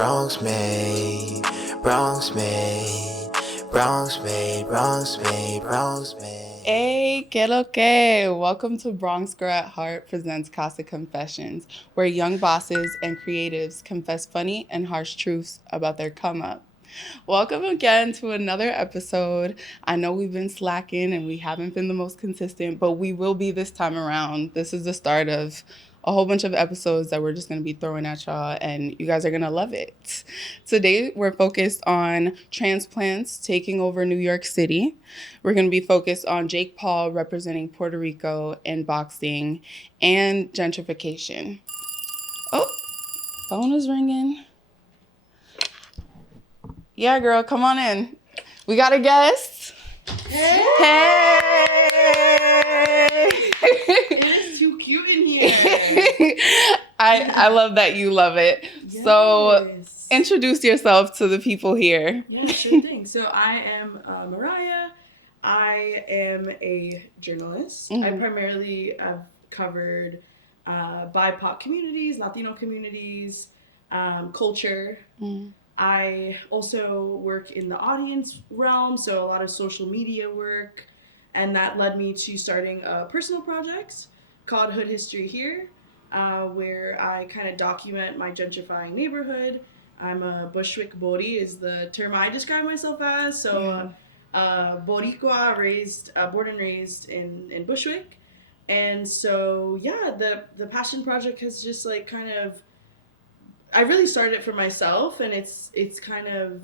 Bronx made, Bronx made, Bronx made, Bronx made, Bronx made. Hey, que lo que? Welcome to Bronx Girl at Heart presents Casa Confessions, where young bosses and creatives confess funny and harsh truths about their come up. Welcome again to another episode. I know we've been slacking and we haven't been the most consistent, but we will be this time around. This is the start of a whole bunch of episodes that we're just going to be throwing at y'all, and you guys are going to love it. Today, we're focused on transplants taking over New York City. We're going to be focused on Jake Paul representing Puerto Rico in boxing and gentrification. Oh, phone is ringing. Yeah, girl, come on in. We got a guest. Hey! It is too cute in here. I love that you love it. Yes. So introduce yourself to the people here. Yeah, sure thing. So I am Mariah. I am a journalist. I primarily have covered BIPOC communities, Latino communities, culture. I also work in the audience realm, so a lot of social media work, and that led me to starting a personal project called Hood History Here, where I kind of document my gentrifying neighborhood. I'm a Bushwick Bori is the term I describe myself as, so Boricua, born and raised in Bushwick, and so yeah, the passion project has just like kind of, I really started it for myself, and it's kind of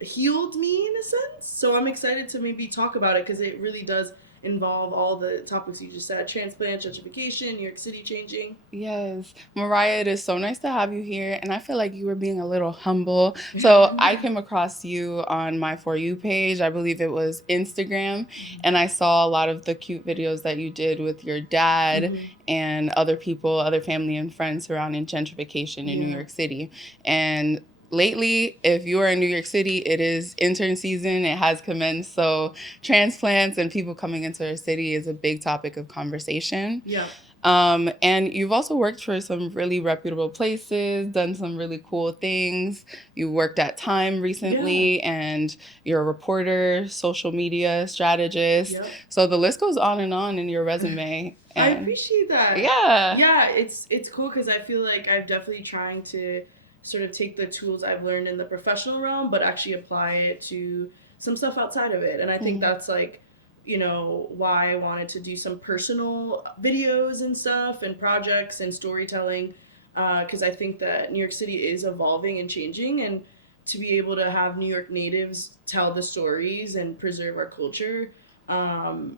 healed me in a sense. So I'm excited to maybe talk about it because it really does involve all the topics you just said: transplant, gentrification, New York City changing. Yes. Mariah, it is so nice to have you here. And I feel like you were being a little humble. So I came across you on my For You page. I believe it was Instagram. And I saw a lot of the cute videos that you did with your dad and other people, other family and friends surrounding gentrification in New York City. And lately, if you are in New York City, it is intern season. It has commenced. So transplants and people coming into our city is a big topic of conversation. Yeah. And you've also worked for some really reputable places, done some really cool things. You worked at Time recently, and you're a reporter, social media strategist. Yep. So the list goes on in your resume. I appreciate that. Yeah. Yeah, it's cool because I feel like I'm definitely trying to sort of take the tools I've learned in the professional realm, but actually apply it to some stuff outside of it. And I think that's like, you know, why I wanted to do some personal videos and stuff and projects and storytelling, because I think that New York City is evolving and changing, and to be able to have New York natives tell the stories and preserve our culture,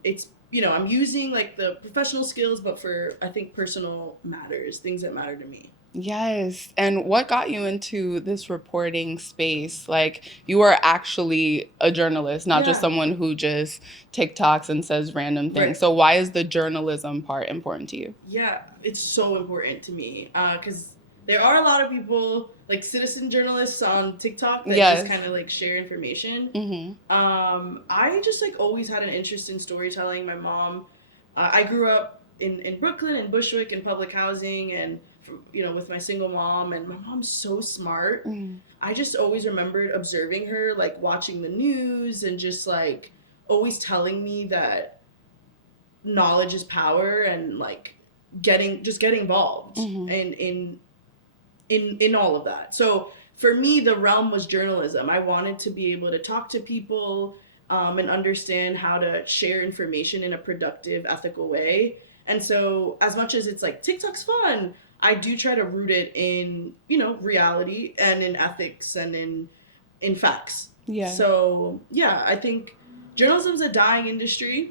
it's, you know, I'm using like the professional skills, but for, I think, personal matters, things that matter to me. Yes. And what got you into this reporting space? Like, you are actually a journalist, not just someone who just TikToks and says random things. Right. So why is the journalism part important to you? Yeah, it's so important to me because there are a lot of people, like citizen journalists on TikTok that just kind of like share information. I just like always had an interest in storytelling. My mom, I grew up in Brooklyn and Bushwick in public housing, and you know, with my single mom, and my mom's so smart. I just always remembered observing her, like watching the news and just like always telling me that knowledge is power, and like getting involved in all of that. So for me, the realm was journalism. I wanted to be able to talk to people and understand how to share information in a productive, ethical way. And so as much as it's like TikTok's fun, I do try to root it in, you know, reality and in ethics and in facts. Yeah. So yeah, I think journalism's a dying industry.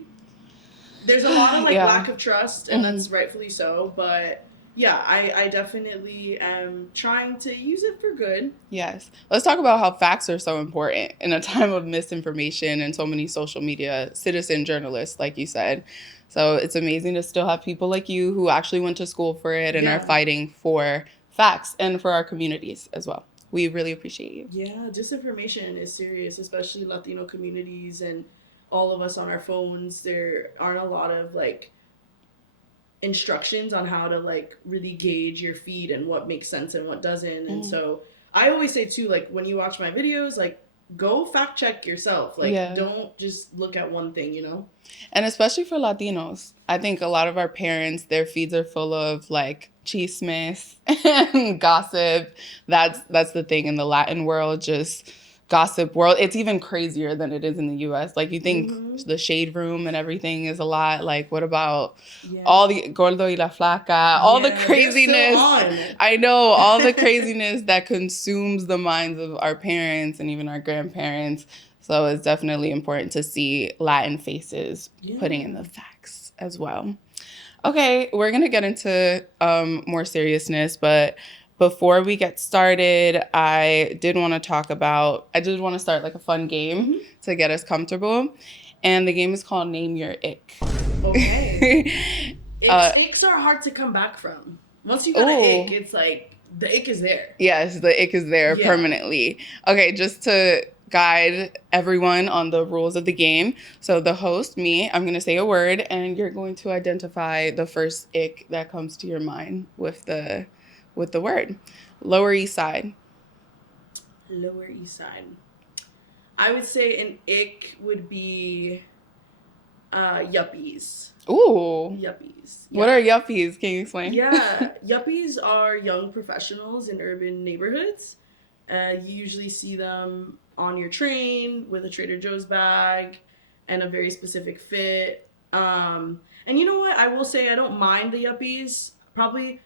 There's a lot of like lack of trust, and that's rightfully so. But yeah, I definitely am trying to use it for good. Yes. Let's talk about how facts are so important in a time of misinformation and so many social media citizen journalists, like you said. So it's amazing to still have people like you who actually went to school for it and are fighting for facts and for our communities as well. We really appreciate you. Yeah, disinformation is serious, especially Latino communities and all of us on our phones. There aren't a lot of like instructions on how to like really gauge your feed and what makes sense and what doesn't. And so I always say too, like when you watch my videos, like go fact check yourself. Like don't just look at one thing, you know? And especially for Latinos, I think a lot of our parents, their feeds are full of like chismes and gossip. That's the thing in the Latin world, just gossip world. It's even crazier than it is in the US. Like you think the shade room and everything is a lot. Like what about all the gordo y la flaca, all the craziness. I know, all the craziness that consumes the minds of our parents and even our grandparents. So it's definitely important to see Latin faces putting in the facts as well. Okay, we're going to get into more seriousness, but before we get started, I did want to start like a fun game to get us comfortable. And the game is called Name Your Ick. Okay. Icks are hard to come back from. Once you got an ick, it's like the ick is there. Yes, the ick is there permanently. Okay, just to guide everyone on the rules of the game. So the host, me, I'm going to say a word and you're going to identify the first ick that comes to your mind with the word. Lower East Side. Lower East Side. I would say an ick would be yuppies. Ooh. Yuppies. Yeah. What are yuppies? Can you explain? Yeah. Yuppies are young professionals in urban neighborhoods. You usually see them on your train with a Trader Joe's bag and a very specific fit. And you know what? I will say I don't mind the yuppies. Probably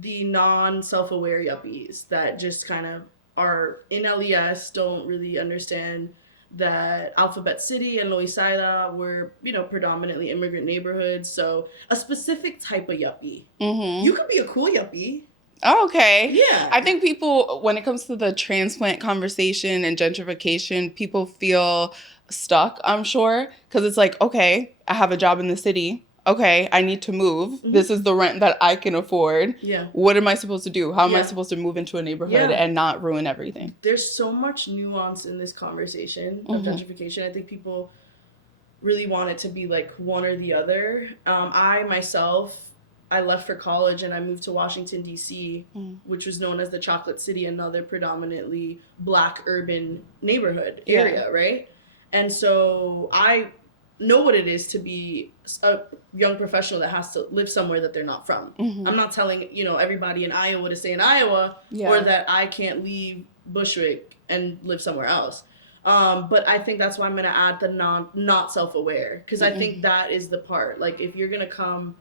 the non-self-aware yuppies that just kind of are in LES, don't really understand that Alphabet City and Loisaida were, predominantly immigrant neighborhoods. So a specific type of yuppie. Mm-hmm. You could be a cool yuppie. Oh, okay. Yeah. I think people, when it comes to the transplant conversation and gentrification, people feel stuck, I'm sure. Because it's like, okay, I have a job in the city. Okay, I need to move. Mm-hmm. This is the rent that I can afford. Yeah. What am I supposed to do? How am I supposed to move into a neighborhood and not ruin everything? There's so much nuance in this conversation of gentrification. I think people really want it to be like one or the other. I left for college and I moved to Washington, D.C., which was known as the Chocolate City, another predominantly Black urban neighborhood area, right? And so I know what it is to be a young professional that has to live somewhere that they're not from. Mm-hmm. I'm not telling, everybody in Iowa to stay in Iowa or that I can't leave Bushwick and live somewhere else. But I think that's why I'm going to add the not self-aware, because I think that is the part. Like, if you're going to come,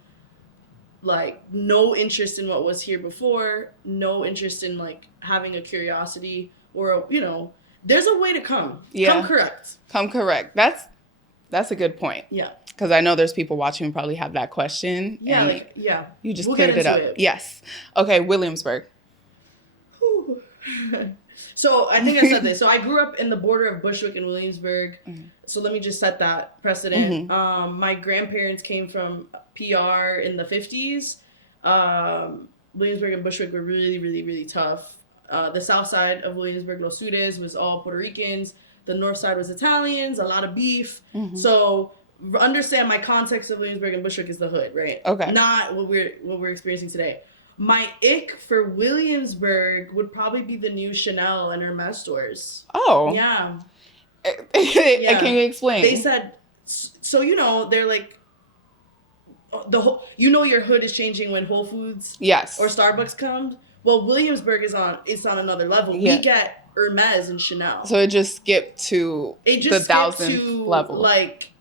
like, no interest in what was here before, no interest in, like, having a curiosity or, there's a way to come. Yeah. Come correct. That's a good point. Yeah. Because I know there's people watching who probably have that question. Yeah, you just cleared it up. Yes. Okay, Williamsburg. So I think I said this. So I grew up in the border of Bushwick and Williamsburg. Mm-hmm. So let me just set that precedent. Mm-hmm. My grandparents came from PR in the 50s. Williamsburg and Bushwick were really, really, really tough. The south side of Williamsburg, Los Sures, was all Puerto Ricans. The north side was Italians, a lot of beef. Mm-hmm. So understand my context of Williamsburg and Bushwick is the hood, right? Okay. Not what we're experiencing today. My ick for Williamsburg would probably be the new Chanel and Hermes stores. Oh. Yeah. Can you explain? They said, so, they're like, your hood is changing when Whole Foods or Starbucks comes. Well, Williamsburg is on another level. Yeah. We get Hermes and Chanel. So it just skipped to the 1000th level. Like,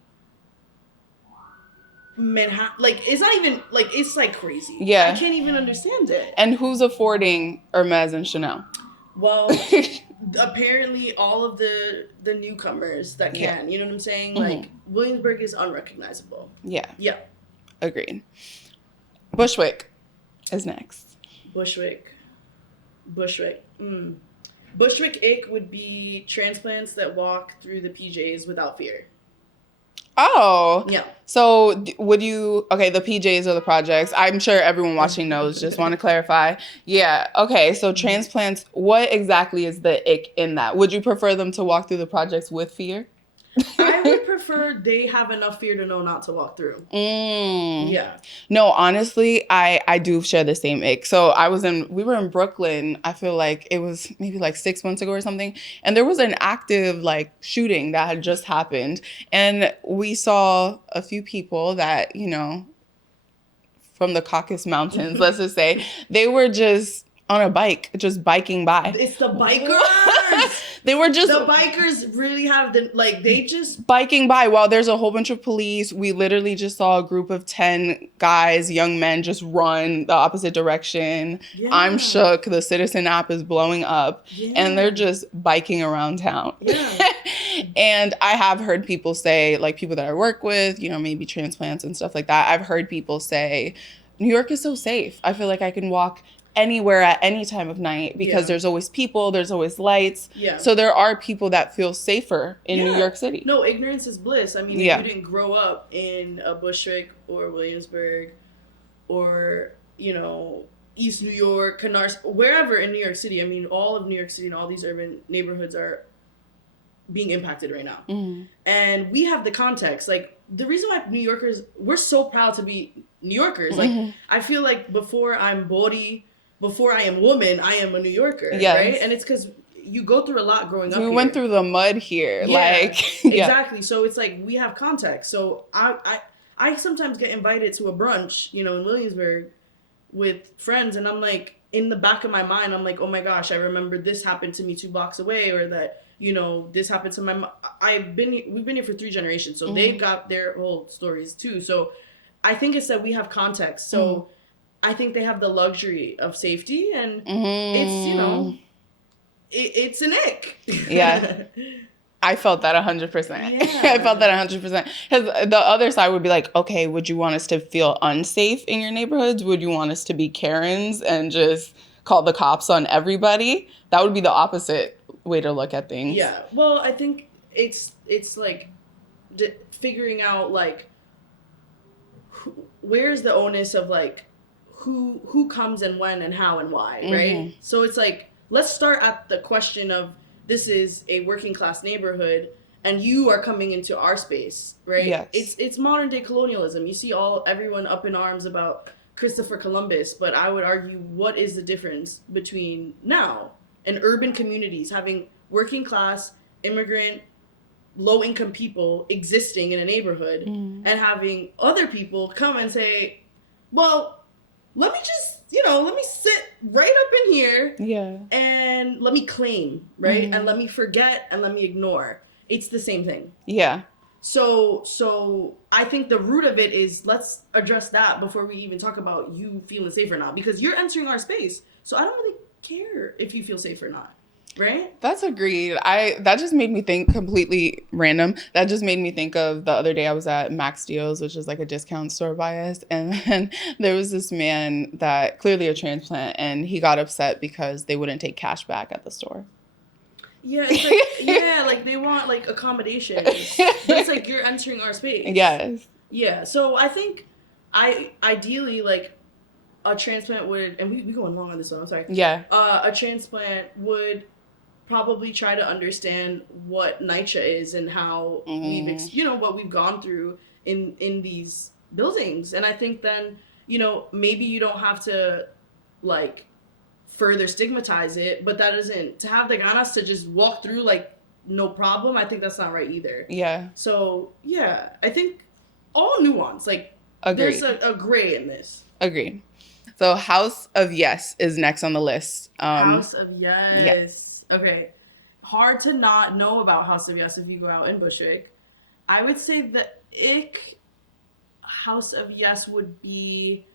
Manhattan, like, it's not even, like, it's like crazy. Yeah. I can't even understand it. And who's affording Hermes and Chanel? Well, apparently all of the newcomers that can, you know what I'm saying? Mm-hmm. Like, Williamsburg is unrecognizable. Yeah. Yeah. Agreed. Bushwick is next. Bushwick ick would be transplants that walk through the PJs without fear. Oh. Yeah. So would you, the PJs or the projects, I'm sure everyone watching knows, just want to clarify. Yeah. Okay. So transplants, what exactly is the ick in that? Would you prefer them to walk through the projects with fear? I would prefer they have enough fear to know not to walk through. Yeah. No, honestly, I do share the same ick. So we were in Brooklyn, I feel like it was maybe like 6 months ago or something. And there was an active like shooting that had just happened. And we saw a few people that, from the Caucasus Mountains, let's just say, they were just on a bike, just biking by. It's the bikers. They were just... The bikers really have they just... biking by while there's a whole bunch of police. We literally just saw a group of 10 guys, young men, just run the opposite direction. Yeah. I'm shook. The Citizen app is blowing up. Yeah. And they're just biking around town. Yeah. And I have heard people say, like people that I work with, maybe transplants and stuff like that. I've heard people say, New York is so safe. I feel like I can walk anywhere at any time of night because there's always people, there's always lights. Yeah. So there are people that feel safer in New York City. No, ignorance is bliss. I mean, if you didn't grow up in a Bushwick or Williamsburg or, East New York, Canarsie, wherever in New York City, I mean, all of New York City and all these urban neighborhoods are being impacted right now. Mm-hmm. And we have the context. Like, the reason why New Yorkers, we're so proud to be New Yorkers. Like, I feel like before I'm Bori, before I am woman, I am a New Yorker, right? And it's because you go through a lot growing up here. We went through the mud here. Exactly. So it's like we have context. So I sometimes get invited to a brunch, in Williamsburg with friends, and I'm like, in the back of my mind, I'm like, oh my gosh, I remember this happened to me 2 blocks away, or that, this happened to my mom. We've been here for 3 generations, so they've got their whole stories too. So I think it's that we have context. So I think they have the luxury of safety, and it's, it's an ick. Yeah. I felt that 100%. Yeah. I felt that 100%. Because the other side would be like, okay, would you want us to feel unsafe in your neighborhoods? Would you want us to be Karens and just call the cops on everybody? That would be the opposite way to look at things. Yeah. Well, I think it's like figuring out, like, where's the onus of, like, who comes and when and how and why, right? So it's like, let's start at the question of, this is a working class neighborhood and you are coming into our space, right? Yes. It's modern day colonialism. You see everyone up in arms about Christopher Columbus, but I would argue, what is the difference between now and urban communities having working class, immigrant, low income people existing in a neighborhood and having other people come and say, well, let me just, let me sit right up in here and let me claim, right? And let me forget and let me ignore. It's the same thing. Yeah. So I think the root of it is, let's address that before we even talk about you feeling safe or not, because you're entering our space. So I don't really care if you feel safe or not. Right? That's agreed. That just made me think, completely random. That just made me think of the other day I was at Max Deals, which is like a discount store by us. And then there was this man that clearly a transplant, and he got upset because they wouldn't take cash back at the store. Yeah, it's like, like they want like accommodations. But it's like, you're entering our space. Yes. Yeah. So I think ideally, like, a transplant would, and we going long on this one, I'm sorry. Yeah. A transplant would probably try to understand what NYCHA is and how we've, what we've gone through in these buildings. And I think then, maybe you don't have to, like, further stigmatize it, but that isn't, to have the ganas to just walk through, like, no problem, I think that's not right either. Yeah. So, yeah, I think all nuance, like, Agreed. There's a gray in this. Agreed. So House of Yes is next on the list. House of Yes. Yeah. Okay. Hard to not know about House of Yes if you go out in Bushwick. I would say the ick House of Yes would be,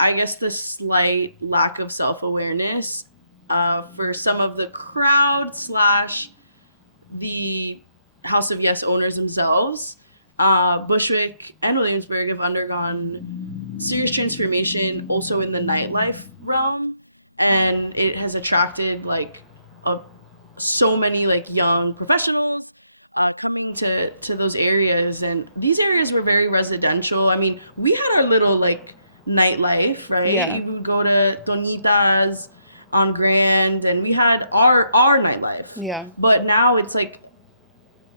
I guess, the slight lack of self-awareness for some of the crowd / the House of Yes owners themselves. Bushwick and Williamsburg have undergone serious transformation also in the nightlife realm, and it has attracted like so many like young professionals coming to those areas, and these areas were very residential. I mean, we had our little like nightlife, right? Yeah. You would go to Tonitas on Grand, and we had our nightlife. Yeah. But now it's like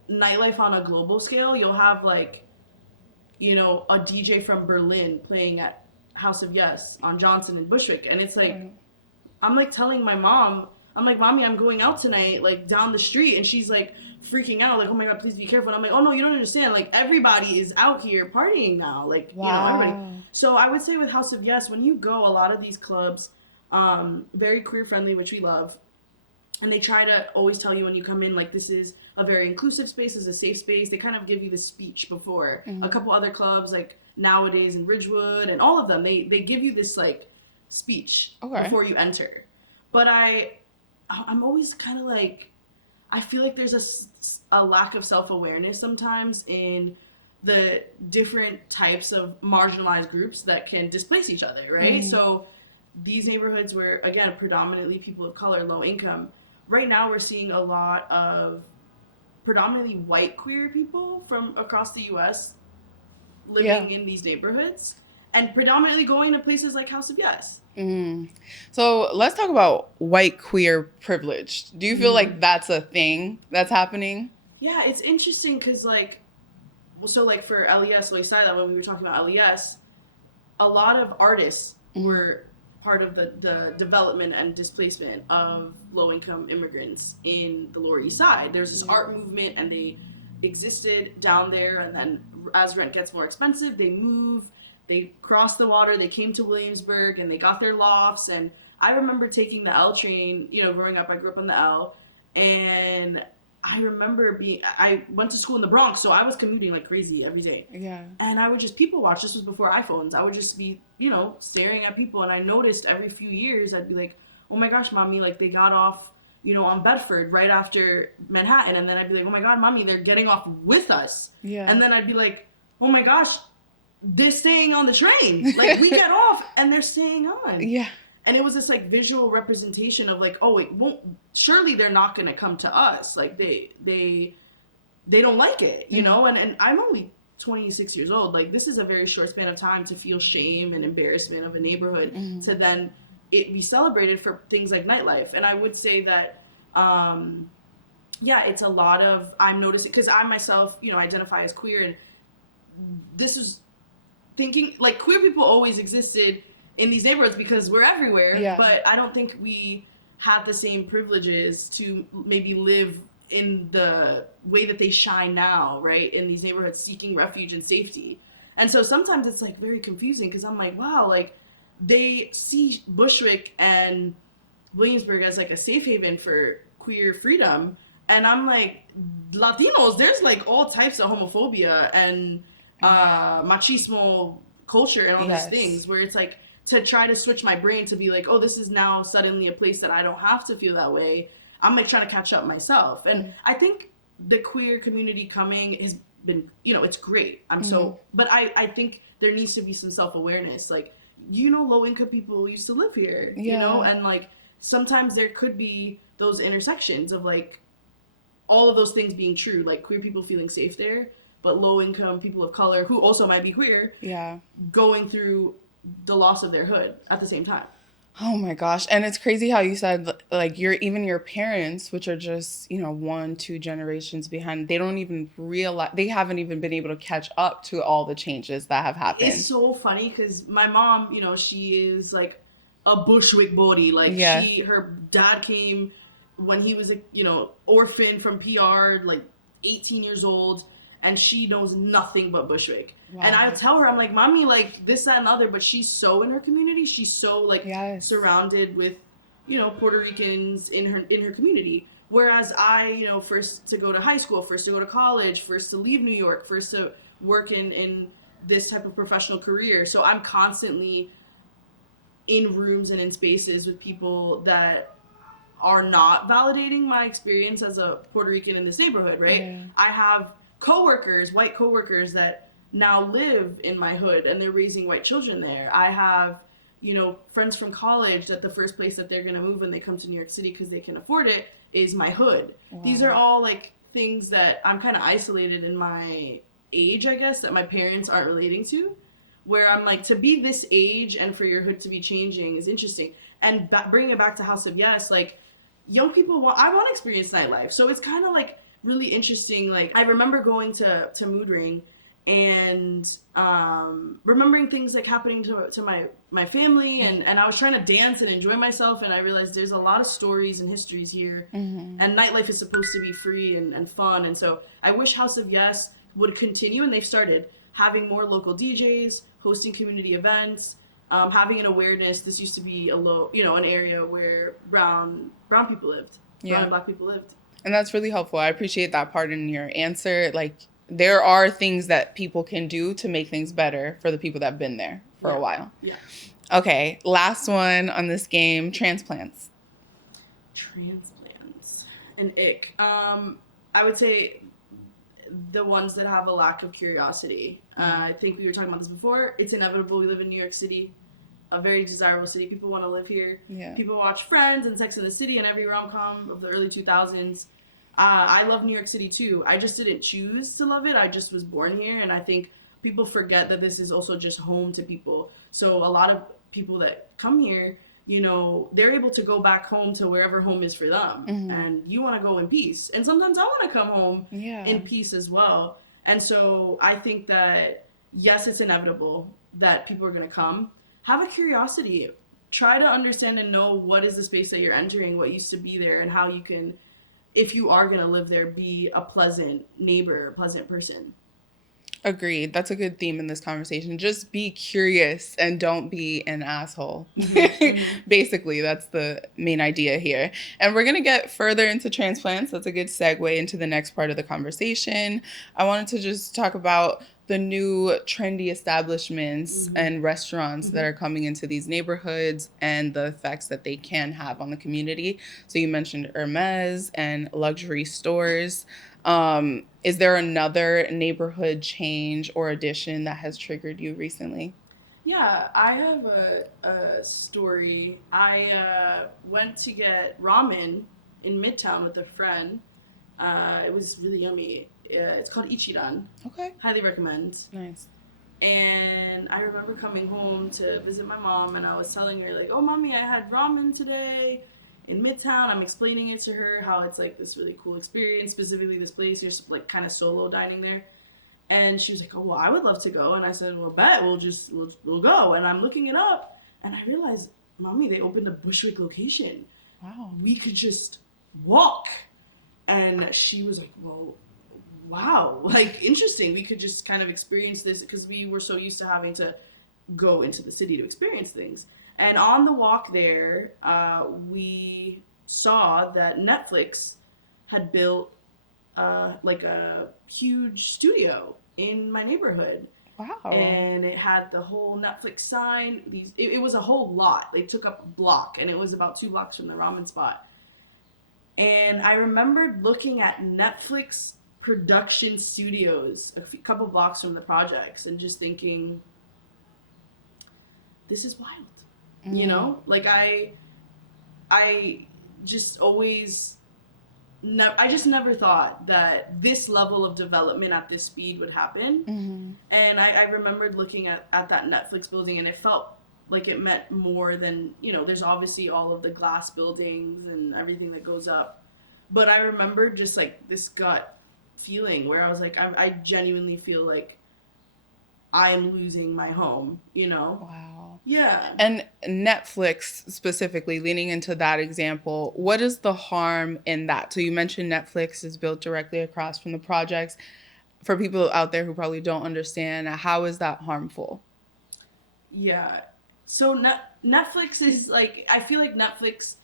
nightlife on a global scale. You'll have like, you know, a DJ from Berlin playing at House of Yes on Johnson and Bushwick, and it's like, I'm like telling my mom, I'm like, Mommy, I'm going out tonight, like down the street, and she's like freaking out, like, oh my God, please be careful. And I'm like, oh no, you don't understand, like everybody is out here partying now, like, you know, everybody. So I would say with House of Yes, when you go, a lot of these clubs, very queer friendly, which we love, and they try to always tell you when you come in, like, this is a very inclusive space, this is a safe space. They kind of give you the speech before. A couple other clubs, like Nowadays in Ridgewood, and all of them, they give you this like speech before you enter. But I'm always kind of like, I feel like there's a lack of self-awareness sometimes in the different types of marginalized groups that can displace each other, right? So these neighborhoods where, again, predominantly people of color, low income, right now we're seeing a lot of predominantly white queer people from across the U.S. living in these neighborhoods, and predominantly going to places like House of Yes. So let's talk about white queer privilege. Do you feel like that's a thing that's happening? Yeah, it's interesting because, like, so like for LES, when we were talking about LES, a lot of artists were part of the development and displacement of low-income immigrants in the Lower East Side. There's this art movement, and they existed down there, and then as rent gets more expensive, they move, they crossed the water, they came to Williamsburg, and they got their lofts. And I remember taking the L train, you know, growing up, I grew up on the L, and I remember I went to school in the Bronx, so I was commuting like crazy every day. Yeah. And I would just people watch. This was before iPhones. I would just be, you know, staring at people, and I noticed every few years I'd be like, oh my gosh, Mommy, like they got off, you know, on Bedford right after Manhattan. And then I'd be like, oh my God, Mommy, they're getting off with us. Yeah. And then I'd be like, oh my gosh, they're staying on the train. Like, we get off and they're staying on. Yeah. And it was this like visual representation of like, oh, it won't, surely they're not going to come to us. Like they don't like it, you know? And I'm only 26 years old. Like, this is a very short span of time to feel shame and embarrassment of a neighborhood to then it be celebrated for things like nightlife. And I would say that, yeah, it's a lot of, I'm noticing, because I myself, you know, identify as queer, and this was thinking, like, queer people always existed in these neighborhoods because we're everywhere, but I don't think we have the same privileges to maybe live in the way that they shine now, right, in these neighborhoods seeking refuge and safety. And so sometimes it's like very confusing because I'm like, wow, like they see Bushwick and Williamsburg as like a safe haven for queer freedom, and I'm like, Latinos, there's like all types of homophobia and machismo culture and all these things where it's like, to try to switch my brain to be like, oh, this is now suddenly a place that I don't have to feel that way. I'm like trying to catch up myself. And I think the queer community coming has been, you know, it's great. But I think there needs to be some self-awareness. Like, you know, low-income people used to live here, you know? And like, sometimes there could be those intersections of like, all of those things being true, like queer people feeling safe there, but low-income people of color, who also might be queer, going through the loss of their hood at the same time. Oh my gosh. And it's crazy how you said, like, even your parents, which are just, you know, 1-2 generations behind, they don't even realize, they haven't even been able to catch up to all the changes that have happened. It's so funny because my mom, you know, she is like a Bushwick body. Like, her dad came when he was a, you know, orphan from PR, like 18 years old. And she knows nothing but Bushwick. Wow. And I tell her, I'm like, Mommy, like this, that, and other, but she's so in her community. She's so like surrounded with, you know, Puerto Ricans in her community. Whereas I, you know, first to go to high school, first to go to college, first to leave New York, first to work in this type of professional career. So I'm constantly in rooms and in spaces with people that are not validating my experience as a Puerto Rican in this neighborhood, right? Yeah. I have white coworkers that now live in my hood and they're raising white children there. I have, you know, friends from college that the first place that they're going to move when they come to New York City because they can afford it is my hood. Wow. These are all like things that I'm kind of isolated in my age, I guess, that my parents aren't relating to, where I'm like, to be this age and for your hood to be changing is interesting. And bringing it back to House of Yes, like young people I want to experience nightlife. So it's kind of like, really interesting. Like, I remember going to Mood Ring and remembering things like happening to my family, and I was trying to dance and enjoy myself, and I realized there's a lot of stories and histories here, and nightlife is supposed to be free and fun, and so I wish House of Yes would continue, and they've started having more local DJs, hosting community events, having an awareness. This used to be an area where brown people lived, brown and black people lived. And that's really helpful. I appreciate that part in your answer. Like, there are things that people can do to make things better for the people that have been there for a while. Yeah. Okay, last one on this game, transplants. Transplants. An ick. I would say the ones that have a lack of curiosity. I think we were talking about this before. It's inevitable. We live in New York City, a very desirable city. People want to live here. Yeah. People watch Friends and Sex and the City and every rom-com of the early 2000s. I love New York City too. I just didn't choose to love it. I just was born here, and I think people forget that this is also just home to people. So a lot of people that come here, they're able to go back home to wherever home is for them. And you want to go in peace. And sometimes I want to come home in peace as well. And so I think that, yes, it's inevitable that people are going to come. Have a curiosity. Try to understand and know what is the space that you're entering, what used to be there, and how you can, if you are going to live there, be a pleasant neighbor, a pleasant person. Agreed. That's a good theme in this conversation. Just be curious and don't be an asshole. Basically, that's the main idea here. And we're going to get further into transplants. That's a good segue into the next part of the conversation. I wanted to just talk about the new trendy establishments and restaurants that are coming into these neighborhoods and the effects that they can have on the community. So you mentioned Hermes and luxury stores. Is there another neighborhood change or addition that has triggered you recently? Yeah, I have a story. I went to get ramen in Midtown with a friend. It was really yummy. It's called Ichiran. Okay. Highly recommend. Nice. And I remember coming home to visit my mom, and I was telling her, like, oh, mommy, I had ramen today in Midtown. I'm explaining it to her, how it's like this really cool experience, specifically this place. You're like kind of solo dining there. And she was like, oh, well, I would love to go. And I said, well, bet, we'll go. And I'm looking it up, and I realized, mommy, they opened a Bushwick location. Wow. We could just walk. And she was like, well, wow, like, interesting. We could just kind of experience this, because we were so used to having to go into the city to experience things. And on the walk there, we saw that Netflix had built like a huge studio in my neighborhood. Wow. And it had the whole Netflix sign. It was a whole lot. They took up a block, and it was about 2 blocks from the ramen spot. And I remembered looking at Netflix production studios a couple blocks from the projects and just thinking, this is wild. Like, I just always I just never thought that this level of development at this speed would happen. And I remembered looking at that Netflix building, and it felt like it meant more than, there's obviously all of the glass buildings and everything that goes up, but I remember just like this gut feeling where I was like, I genuinely feel like I'm losing my home, Wow. Yeah. And Netflix specifically, leaning into that example, what is the harm in that? So you mentioned Netflix is built directly across from the projects. For people out there who probably don't understand, how is that harmful? Yeah. So Netflix is like, I feel like Netflix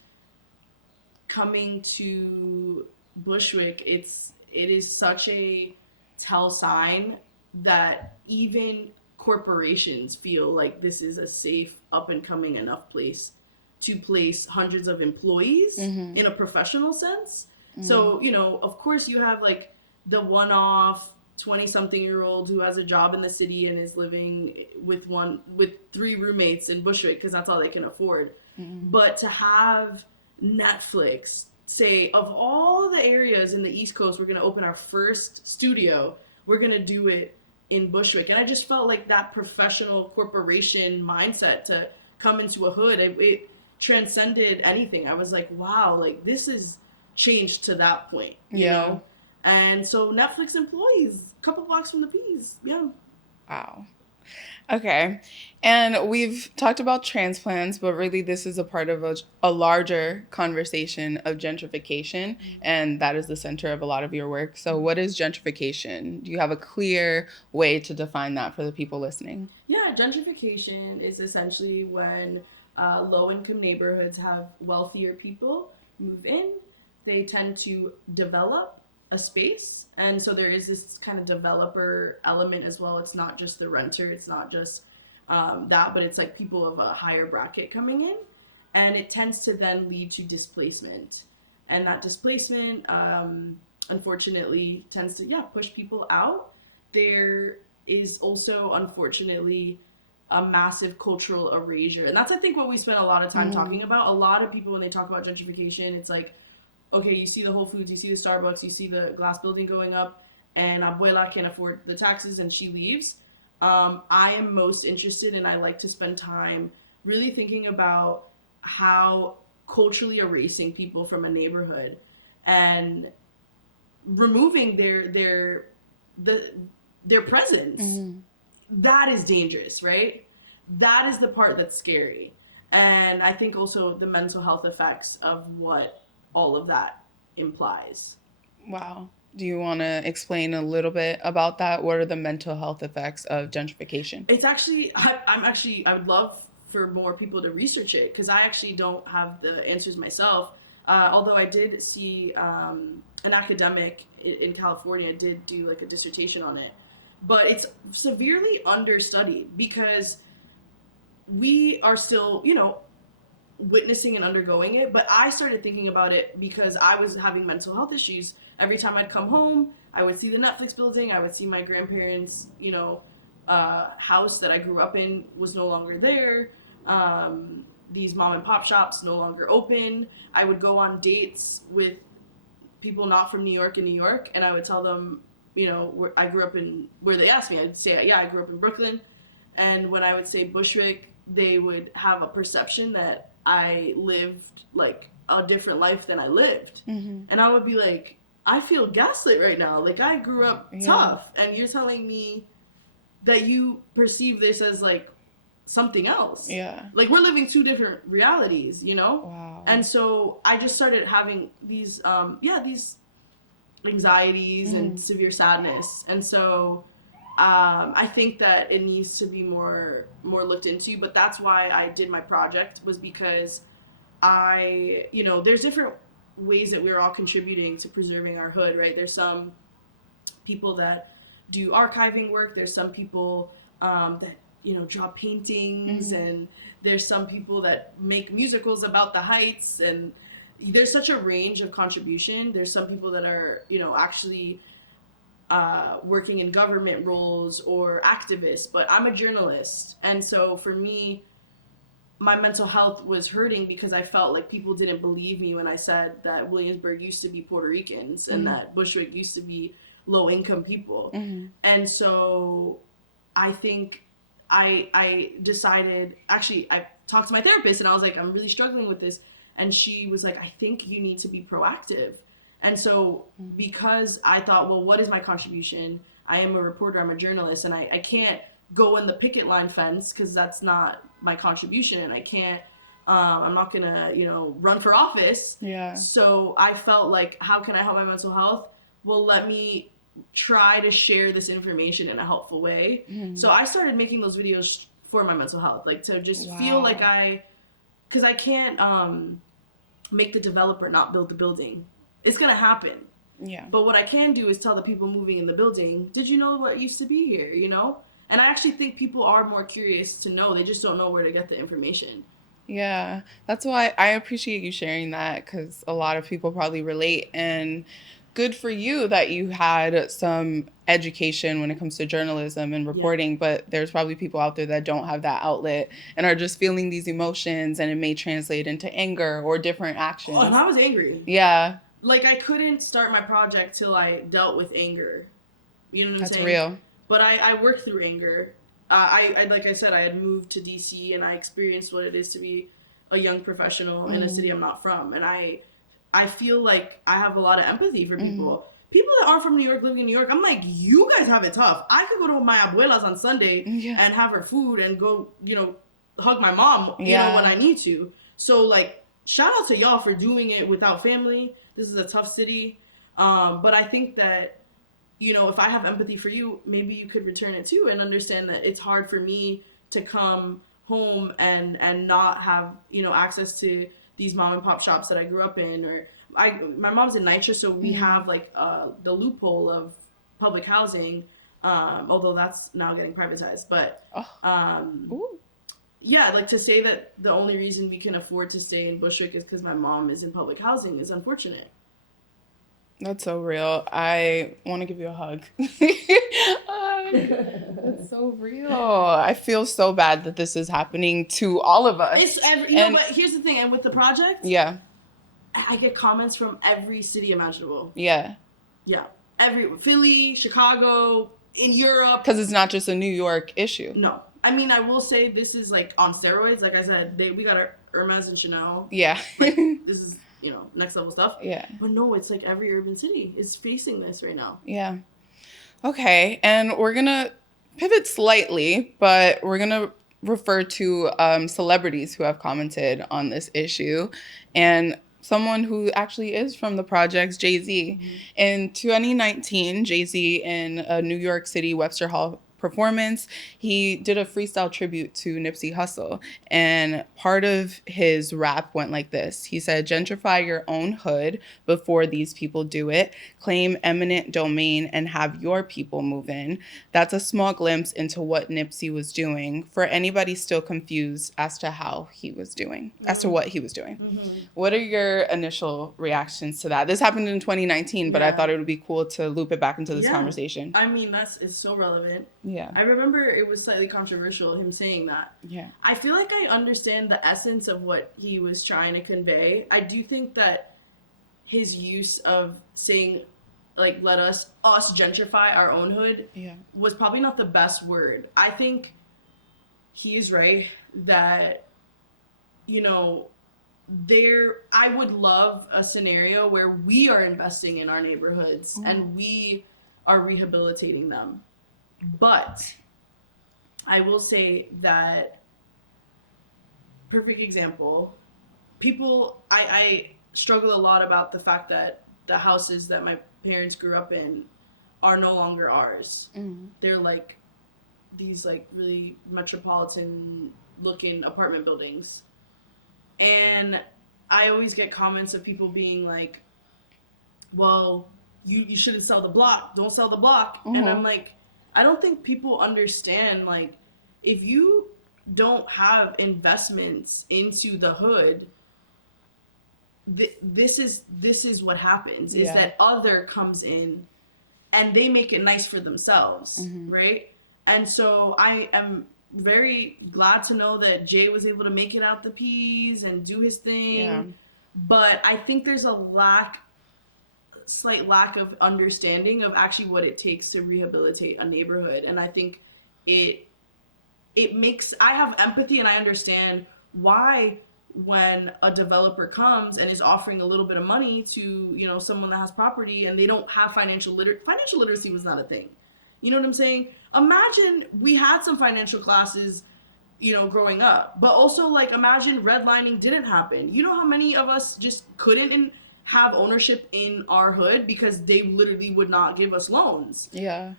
coming to Bushwick, it is such a tell sign that even corporations feel like this is a safe, up and coming enough place to place hundreds of employees in a professional sense. So, of course you have like the one-off 20-something-year-old who has a job in the city and is living with 3 roommates in Bushwick because that's all they can afford. But to have Netflix say, of all the areas in the East Coast, we're going to open our first studio, we're going to do it in Bushwick. And I just felt like that professional corporation mindset to come into a hood, it transcended anything. I was like, wow, like this is changed to that point, you know? And so Netflix employees, a couple blocks from the P's. Yeah. Wow. Okay. And we've talked about transplants, but really this is a part of a larger conversation of gentrification, and that is the center of a lot of your work. So what is gentrification? Do you have a clear way to define that for the people listening? Yeah, gentrification is essentially when low-income neighborhoods have wealthier people move in. They tend to develop a space, and so there is this kind of developer element as well. It's not just the renter, it's not just that, but it's like people of a higher bracket coming in, and it tends to then lead to displacement. And that displacement, unfortunately, tends to push people out. There is also unfortunately a massive cultural erasure, and that's I think what we spend a lot of time talking about. A lot of people when they talk about gentrification, it's like, okay, you see the Whole Foods, you see the Starbucks, you see the glass building going up, and abuela can't afford the taxes and she leaves. I am most interested, and I like to spend time really thinking about how culturally erasing people from a neighborhood and removing their presence, that is dangerous, right? That is the part that's scary. And I think also the mental health effects of what all of that implies. Wow. Do you want to explain a little bit about that? What are the mental health effects of gentrification? It's actually, I would love for more people to research it because I actually don't have the answers myself. Although I did see an academic in California did do like a dissertation on it. But it's severely understudied because we are still, witnessing and undergoing it. But I started thinking about it because I was having mental health issues. Every time I'd come home, I would see the Netflix building. I would see my grandparents', house that I grew up in was no longer there. These mom and pop shops no longer open. I would go on dates with people not from New York in New York, and I would tell them, where I grew up in, where they asked me, I'd say, yeah, I grew up in Brooklyn. And when I would say Bushwick, they would have a perception that I lived like a different life than I lived. And I would be like, I feel gaslit right now. Like I grew up tough, and you're telling me that you perceive this as like something else. Yeah. Like we're living two different realities, Wow. And so I just started having these these anxieties and severe sadness. And so I think that it needs to be more looked into, but that's why I did my project, was because there's different ways that we're all contributing to preserving our hood, right? There's some people that do archiving work. There's some people that draw paintings, and there's some people that make musicals about the Heights, and there's such a range of contribution. There's some people that are actually working in government roles or activists, but I'm a journalist, and so for me, my mental health was hurting because I felt like people didn't believe me when I said that Williamsburg used to be Puerto Ricans and that Bushwick used to be low-income people. And so I think I decided, actually, I talked to my therapist and I was like, I'm really struggling with this. And she was like, I think you need to be proactive. And so because I thought, well, what is my contribution? I am a reporter, I'm a journalist, and I can't go in the picket line fence because that's not my contribution, and I can't, I'm not gonna, run for office. Yeah. So I felt like, how can I help my mental health? Well, let me try to share this information in a helpful way. So I started making those videos for my mental health, like to just feel like because I can't make the developer not build the building. It's gonna happen. Yeah. But what I can do is tell the people moving in the building, did you know what used to be here, And I actually think people are more curious to know. They just don't know where to get the information. Yeah, that's why I appreciate you sharing that, because a lot of people probably relate, and good for you that you had some education when it comes to journalism and reporting, but there's probably people out there that don't have that outlet and are just feeling these emotions, and it may translate into anger or different actions. Oh, and I was angry. Yeah. Like, I couldn't start my project till I dealt with anger. You know what I'm saying? That's real. But I worked through anger. I like I said, I had moved to DC and I experienced what it is to be a young professional in a city I'm not from. And I feel like I have a lot of empathy for people. people that aren't from New York living in New York, I'm like, you guys have it tough. I could go to my abuela's on Sunday and have her food and go, you know, hug my mom, you know, when I need to. So, like, shout out to y'all for doing it without family. This is a tough city. But I think that, you know, if I have empathy for you, maybe you could return it too and understand that it's hard for me to come home and not have, you know, access to these mom and pop shops that I grew up in. Or my mom's in Nitra, so we have like the loophole of public housing, although that's now getting privatized. But yeah, like, to say that the only reason we can afford to stay in Bushwick is because my mom is in public housing is unfortunate. That's so real. I want to give you a hug. That's so real. I feel so bad that this is happening to all of us. No, but here's the thing, and with the project, I get comments from every city imaginable. Yeah, Philly, Chicago, in Europe. Because it's not just a New York issue. No, I mean, I will say this is like on steroids. Like I said, we got our Hermes and Chanel. Yeah, like, this is, you know, next level stuff. Yeah, but no, it's like every urban city is facing this right now. Yeah. Okay, and we're gonna pivot slightly, but we're gonna refer to celebrities who have commented on this issue, and someone who actually is from the projects, Jay-Z. Mm-hmm. In 2019, Jay-Z, in a New York City Webster Hall performance, he did a freestyle tribute to Nipsey Hussle, and part of his rap went like this. He said, "Gentrify your own hood before these people do it. Claim eminent domain and have your people move in. That's a small glimpse into what Nipsey was doing, for anybody still confused as to how he was doing, as to what he was doing." Mm-hmm. What are your initial reactions to that? This happened in 2019, but I thought it would be cool to loop it back into this conversation. I mean, it's so relevant. Yeah. I remember it was slightly controversial, him saying that. Yeah. I feel like I understand the essence of what he was trying to convey. I do think that his use of saying, like, let us gentrify our own hood was probably not the best word. I think he is right that, you know, I would love a scenario where we are investing in our neighborhoods and we are rehabilitating them. But I will say that, perfect example, I struggle a lot about the fact that the houses that my parents grew up in are no longer ours. Mm-hmm. They're like these like really metropolitan looking apartment buildings. And I always get comments of people being like, well, you shouldn't sell the block. Don't sell the block. Mm-hmm. And I'm like, I don't think people understand, like, if you don't have investments into the hood, this is what happens, is that other comes in and they make it nice for themselves, right? And so I am very glad to know that Jay was able to make it out the P's and do his thing. Yeah. But I think there's a slight lack of understanding of actually what it takes to rehabilitate a neighborhood. And I think it makes, I have empathy and I understand why when a developer comes and is offering a little bit of money to, you know, someone that has property and they don't have financial literacy was not a thing. You know what I'm saying? Imagine we had some financial classes, you know, growing up, but also, like, imagine redlining didn't happen. You know how many of us just couldn't have ownership in our hood because they literally would not give us loans. Yeah.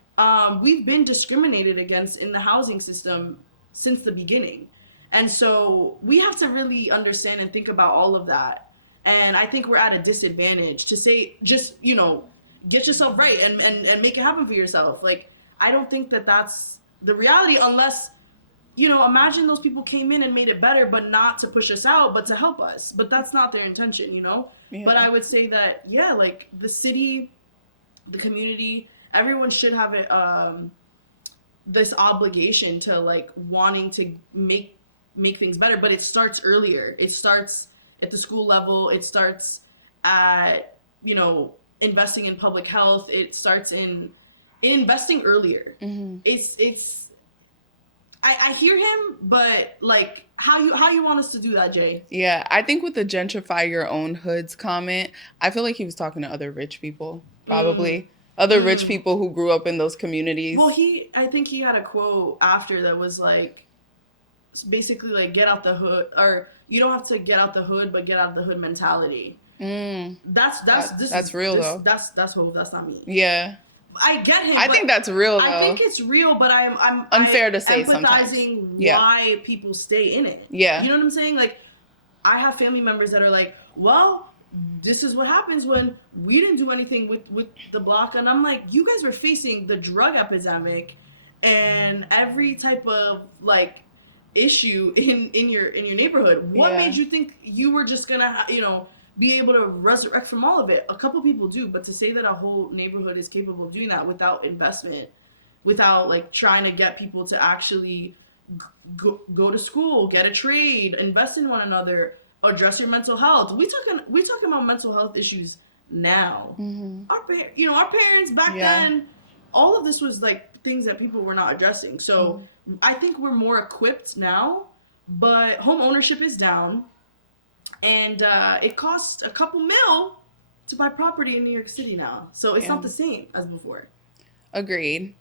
We've been discriminated against in the housing system since the beginning. And so we have to really understand and think about all of that. And I think we're at a disadvantage to say, just, you know, get yourself right and make it happen for yourself. Like, I don't think that that's the reality unless, you know, imagine those people came in and made it better, but not to push us out, but to help us. But that's not their intention, you know? Yeah. But I would say that, yeah, like, the city, the community, everyone should have it, this obligation to, like, wanting to make things better. But it starts earlier. It starts at the school level. It starts at, you know, investing in public health. It starts in investing earlier. Mm-hmm. I hear him, but like how you want us to do that, Jay? Yeah, I think with the gentrify your own hoods comment, I feel like he was talking to other rich people, probably. Other rich people who grew up in those communities. Well, I think he had a quote after that was like, basically like, get out the hood, or you don't have to get out the hood, but get out of the hood mentality. That's real though. That's Hov. That's not me. Yeah. I get him. I think that's real though. I think it's real, but I'm unfair to say empathizing why people stay in it. Yeah. You know what I'm saying? Like, I have family members that are like, well, this is what happens when we didn't do anything with the block, and I'm like, you guys were facing the drug epidemic and every type of like issue in your neighborhood. What made you think you were just gonna be able to resurrect from all of it? A couple people do, but to say that a whole neighborhood is capable of doing that without investment, without like trying to get people to actually go to school, get a trade, invest in one another, address your mental health. We talking about mental health issues now. Our parents back then, all of this was like things that people were not addressing. So I think we're more equipped now, but home ownership is down. And it costs a couple mil to buy property in New York City now. So it's not the same as before. Agreed.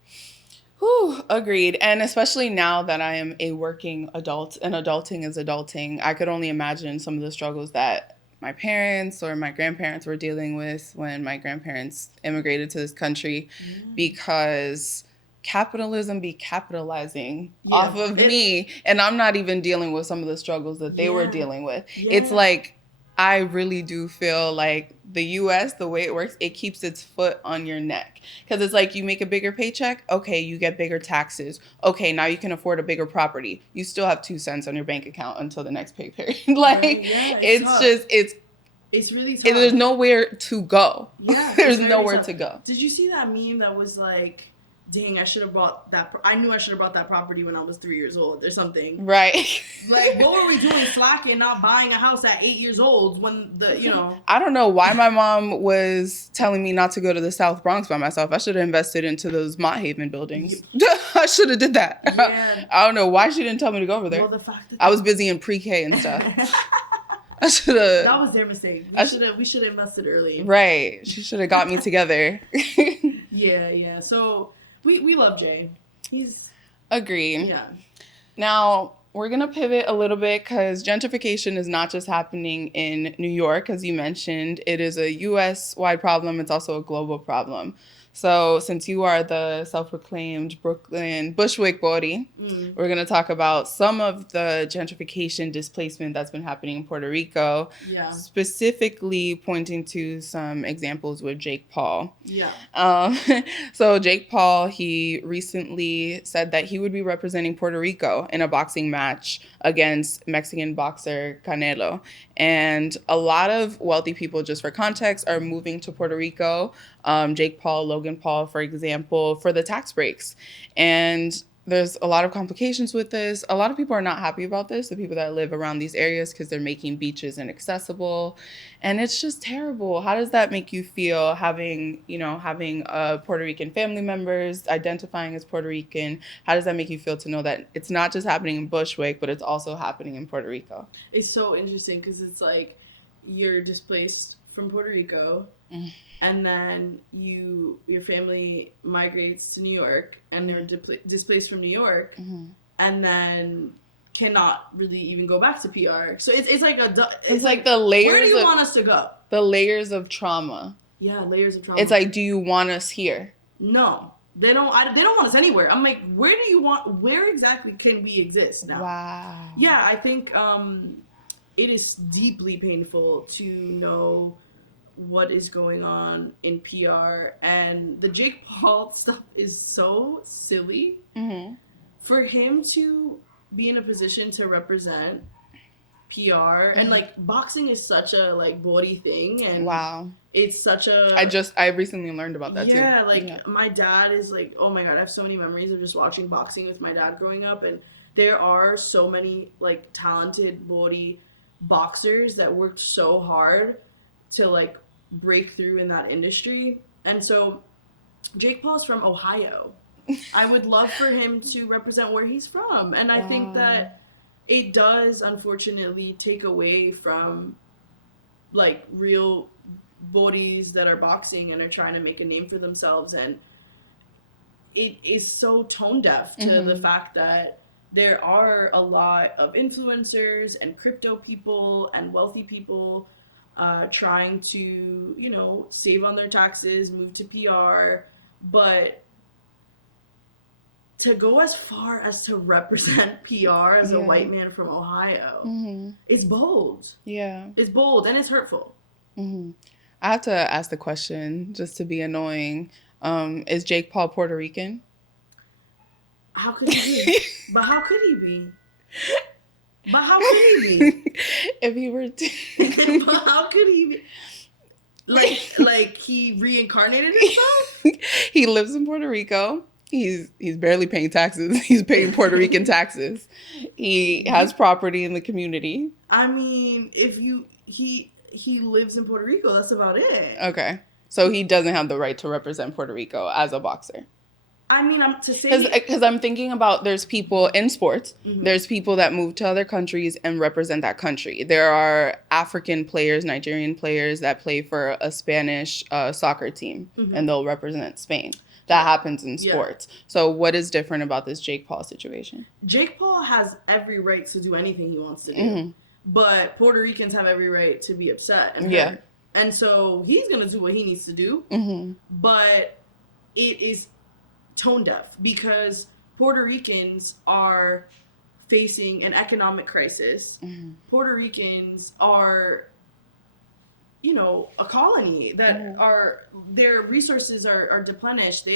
Whew, agreed. And especially now that I am a working adult and adulting is adulting, I could only imagine some of the struggles that my parents or my grandparents were dealing with when my grandparents immigrated to this country, because capitalism be capitalizing off of me, and I'm not even dealing with some of the struggles that they were dealing with. It's like, I really do feel like the US, the way it works, it keeps its foot on your neck, because it's like, you make a bigger paycheck, okay, you get bigger taxes, okay, now you can afford a bigger property, you still have 2 cents on your bank account until the next pay period. It's really tough. There's nowhere to go. There's nowhere to go. Did you see that meme that was like, dang, I should have bought that. I knew I should have bought that property when I was 3 years old or something. Right. Like, what were we doing slacking, not buying a house at 8 years old when I don't know why my mom was telling me not to go to the South Bronx by myself. I should have invested into those Mott Haven buildings. I should have did that. Yeah. I don't know why she didn't tell me to go over there. Well, the fact that I was busy in pre-K and stuff. I should have. That was their mistake. We should have invested early. Right. She should have got me together. Yeah. So we love Jay. He's agreed. Yeah. Now we're gonna pivot a little bit, because gentrification is not just happening in New York, as you mentioned. It is a U.S.-wide problem. It's also a global problem. So since you are the self-proclaimed Brooklyn Bushwick Bori, we're going to talk about some of the gentrification displacement that's been happening in Puerto Rico, specifically pointing to some examples with Jake Paul. So Jake Paul, he recently said that he would be representing Puerto Rico in a boxing match against Mexican boxer Canelo. And a lot of wealthy people, just for context, are moving to Puerto Rico. Jake Paul, Logan Paul, for example, for the tax breaks. And there's a lot of complications with this. A lot of people are not happy about this, the people that live around these areas, because they're making beaches inaccessible. And it's just terrible. How does that make you feel, having Puerto Rican family members, identifying as Puerto Rican? How does that make you feel to know that it's not just happening in Bushwick, but it's also happening in Puerto Rico? It's so interesting, because it's like, you're displaced from Puerto Rico, and then your family migrates to New York, and they're displaced from New York, and then cannot really even go back to PR. So it's like it's like the layers. Where do you want us to go? The layers of trauma. Yeah, layers of trauma. It's like, do you want us here? No, they don't. They don't want us anywhere. I'm like, where exactly can we exist now? Wow. Yeah, I think it is deeply painful to know what is going on in PR, and the Jake Paul stuff is so silly. For him to be in a position to represent PR, and like, boxing is such a like body thing, and it's such a I recently learned about that too. My dad is like, oh my god, I have so many memories of just watching boxing with my dad growing up, and there are so many like talented body boxers that worked so hard to like break through in that industry. And so Jake Paul's from Ohio. I would love for him to represent where he's from. And I think that it does, unfortunately, take away from, like, real bodies that are boxing and are trying to make a name for themselves. And it is so tone deaf to the fact that there are a lot of influencers and crypto people and wealthy people trying to, you know, save on their taxes, move to PR, but to go as far as to represent PR as a white man from Ohio is bold. Yeah. It's bold and it's hurtful. I have to ask the question just to be annoying. Is Jake Paul Puerto Rican? How could he be? But how could he be? But how could he be? If he were But how could he be? Like he reincarnated himself? He lives in Puerto Rico. He's barely paying taxes. He's paying Puerto Rican taxes. He has property in the community. I mean, if he lives in Puerto Rico, that's about it. Okay. So he doesn't have the right to represent Puerto Rico as a boxer. I mean, I'm to say because I'm thinking about there's people in sports. There's people that move to other countries and represent that country. There are African players, Nigerian players that play for a Spanish soccer team, and they'll represent Spain. That happens in sports. Yeah. So what is different about this Jake Paul situation? Jake Paul has every right to do anything he wants to do, but Puerto Ricans have every right to be upset and hurt. And so he's gonna do what he needs to do, but it is tone deaf because Puerto Ricans are facing an economic crisis. Puerto Ricans are, you know, a colony that are, their resources are deplenished.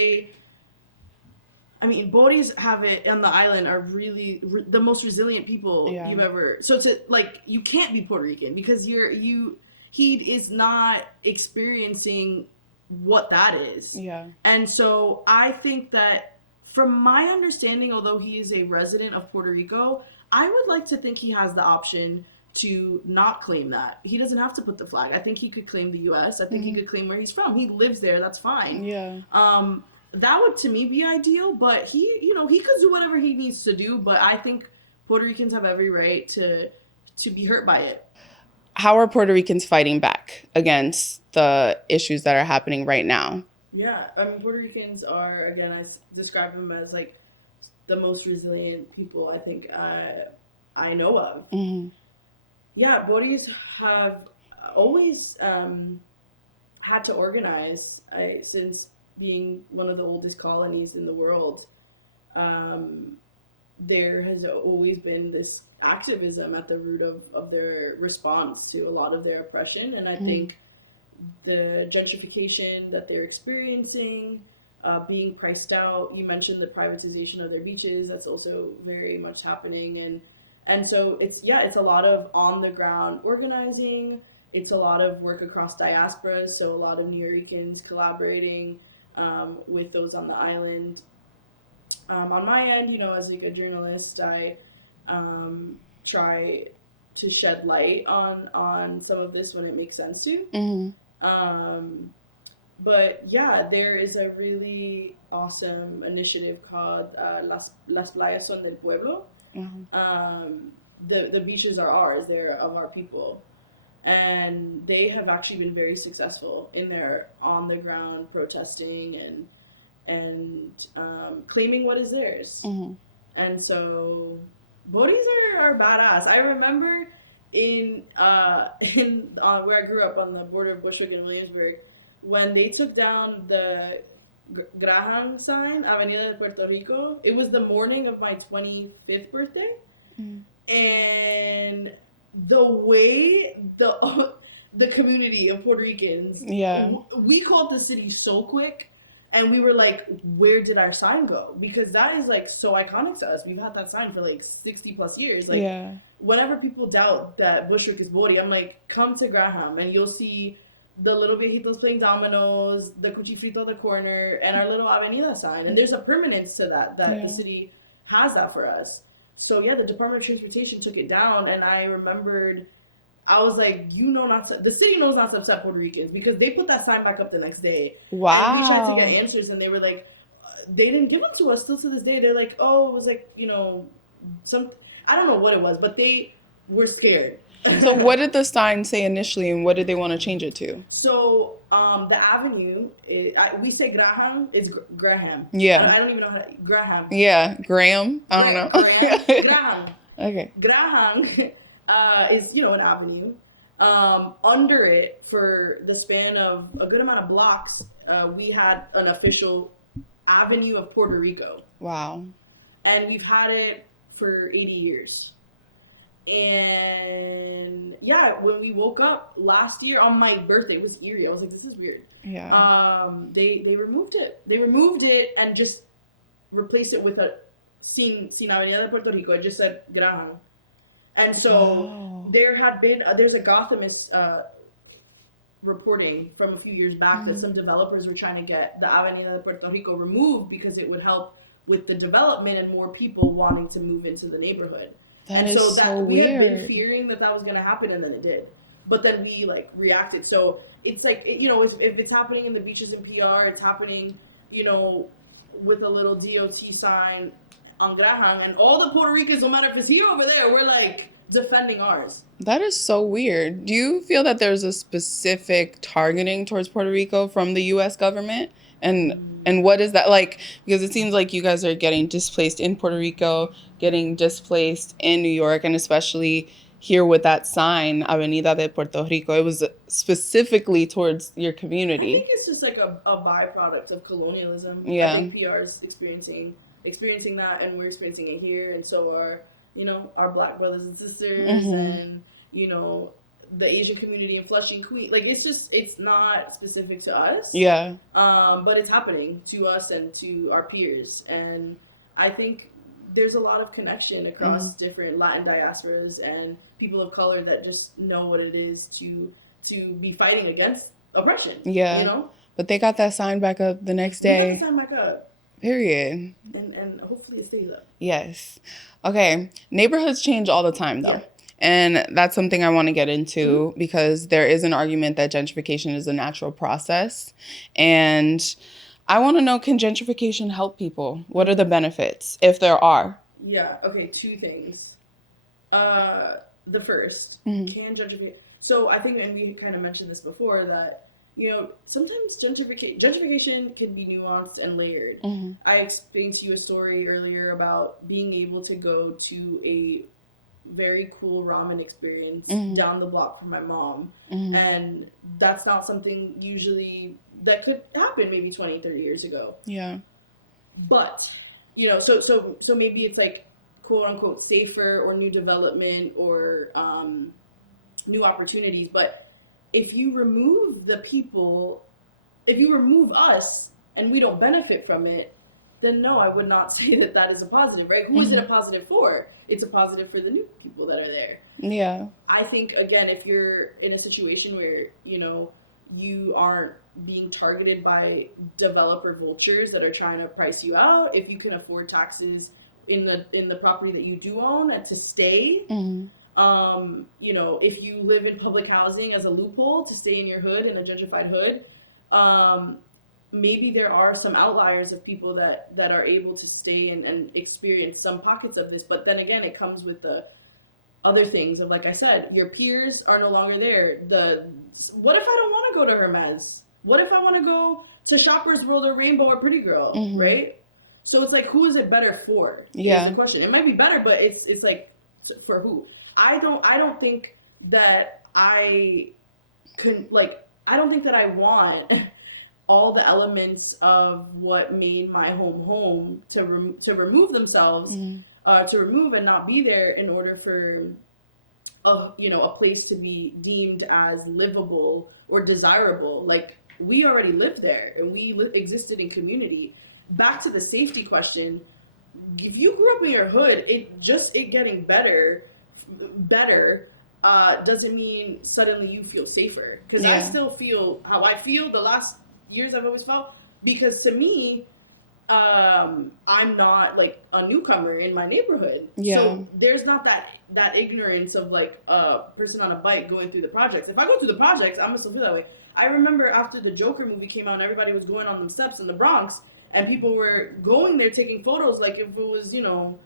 Boris have it on the island are really the most resilient people you've ever. So to like, you can't be Puerto Rican because he is not experiencing what that is. And so I think that from my understanding, although he is a resident of Puerto Rico, I would like to think he has the option to not claim that. He doesn't have to put the flag. I think he could claim the US. I think he could claim where he's from. He lives there. That's fine. That would to me be ideal, but he could do whatever he needs to do, but I think Puerto Ricans have every right to be hurt by it. How are Puerto Ricans fighting back against the issues that are happening right now? Yeah, I mean, Puerto Ricans are, again, I describe them as like the most resilient people I think I know of. Yeah, Boris have always had to organize since being one of the oldest colonies in the world. There has always been this activism at the root of their response to a lot of their oppression. And I think the gentrification that they're experiencing, being priced out, you mentioned the privatization of their beaches, that's also very much happening. And so it's a lot of on the ground organizing. It's a lot of work across diasporas. So a lot of New Yorkers collaborating with those on the island. On my end, you know, as a good journalist, I try to shed light on some of this when it makes sense to. But yeah, there is a really awesome initiative called Las Playas Son del Pueblo. The beaches are ours; they're of our people, and they have actually been very successful in their on the ground protesting and claiming what is theirs. And so Bodis are badass. I remember in where I grew up on the border of Bushwick and Williamsburg, when they took down the Graham sign, Avenida de Puerto Rico, it was the morning of my 25th birthday. And the way the community of Puerto Ricans, we called the city so quick. And we were like, where did our sign go? Because that is like so iconic to us. We've had that sign for like 60 plus years. Like whenever people doubt that Bushwick is Bori, I'm like, come to Graham and you'll see the little viejitos playing dominoes, the cuchifrito at the corner, and our little Avenida sign. And there's a permanence to that the city has that for us. So yeah, the Department of Transportation took it down, and I remembered, I was like, the city knows not to upset Puerto Ricans because they put that sign back up the next day. Wow. And we tried to get answers, and they were like, they didn't give them to us. Still to this day, they're like, oh, it was like, some, I don't know what it was, but they were scared. So what did the sign say initially, and what did they want to change it to? So the avenue, we say Graham, is Graham. Yeah. I don't even know how to, Graham. Yeah, Graham. I don't know. Graham. Okay. Graham is, an avenue. Under it, for the span of a good amount of blocks, we had an official Avenue of Puerto Rico. Wow. And we've had it for 80 years. And yeah, when we woke up last year on my birthday, it was eerie. I was like, this is weird. Yeah. They removed it. They removed it and just replaced it with a Sin Avenida de Puerto Rico. It just said Graham. And so there's a Gothamist reporting from a few years back that some developers were trying to get the Avenida de Puerto Rico removed because it would help with the development and more people wanting to move into the neighborhood. That is so we weird. had been fearing that was going to happen, and then it did. But then we reacted. So it's like, if it's happening in the beaches in PR, it's happening, with a little DOT sign on Graham, and all the Puerto Ricans, no matter if it's here or over there, we're defending ours. That is so weird. Do you feel that there's a specific targeting towards Puerto Rico from the U.S. government? And what is that like? Because it seems like you guys are getting displaced in Puerto Rico, getting displaced in New York, and especially here with that sign, Avenida de Puerto Rico. It was specifically towards your community. I think it's just like a byproduct of colonialism. Yeah. I think PR is experiencing that, and we're experiencing it here, and so are our Black brothers and sisters, and the Asian community in Flushing, Queens. It's not specific to us. Yeah. But it's happening to us and to our peers, and I think there's a lot of connection across different Latin diasporas and people of color that just know what it is to be fighting against oppression. Yeah. But they got that sign back up the next day. We got the sign back up. Period. And hopefully it stays up. Yes. Okay. Neighborhoods change all the time, though. Yeah. And that's something I want to get into because there is an argument that gentrification is a natural process. And I want to know, can gentrification help people? What are the benefits, if there are? Yeah. Okay. Two things. The first, can gentrification... So I think, and we kind of mentioned this before, that sometimes gentrification can be nuanced and layered. I explained to you a story earlier about being able to go to a very cool ramen experience down the block from my mom. And that's not something usually that could happen maybe 20, 30 years ago. Yeah. But, so maybe it's like, quote unquote, safer or new development or new opportunities. But if you remove the people, if you remove us and we don't benefit from it, then no, I would not say that is a positive, right? Who is it a positive for? It's a positive for the new people that are there. Yeah. I think, again, if you're in a situation where, you aren't being targeted by developer vultures that are trying to price you out, if you can afford taxes in the property that you do own and to stay, if you live in public housing as a loophole to stay in your hood, in a gentrified hood, maybe there are some outliers of people that are able to stay and experience some pockets of this. But then again, it comes with the other things of, like I said, your peers are no longer there. What if I don't want to go to Hermes? What if I want to go to Shoppers World or Rainbow or Pretty Girl, right? So it's like, who is it better for? Yeah. Is the question. It might be better, but it's like, for who? I don't think that I don't think that I want all the elements of what made my home to remove themselves, to remove and not be there in order for a place to be deemed as livable or desirable. Like, we already lived there and we existed in community. Back to the safety question, if you grew up in your hood, it getting better doesn't mean suddenly you feel safer. Because I still feel how I feel the last years I've always felt. Because to me, I'm not like a newcomer in my neighborhood. Yeah. So there's not that ignorance of like a person on a bike going through the projects. If I go through the projects, I'm gonna still feel that way. I remember after the Joker movie came out and everybody was going on them steps in the Bronx, and people were going there taking photos like if it was, you know,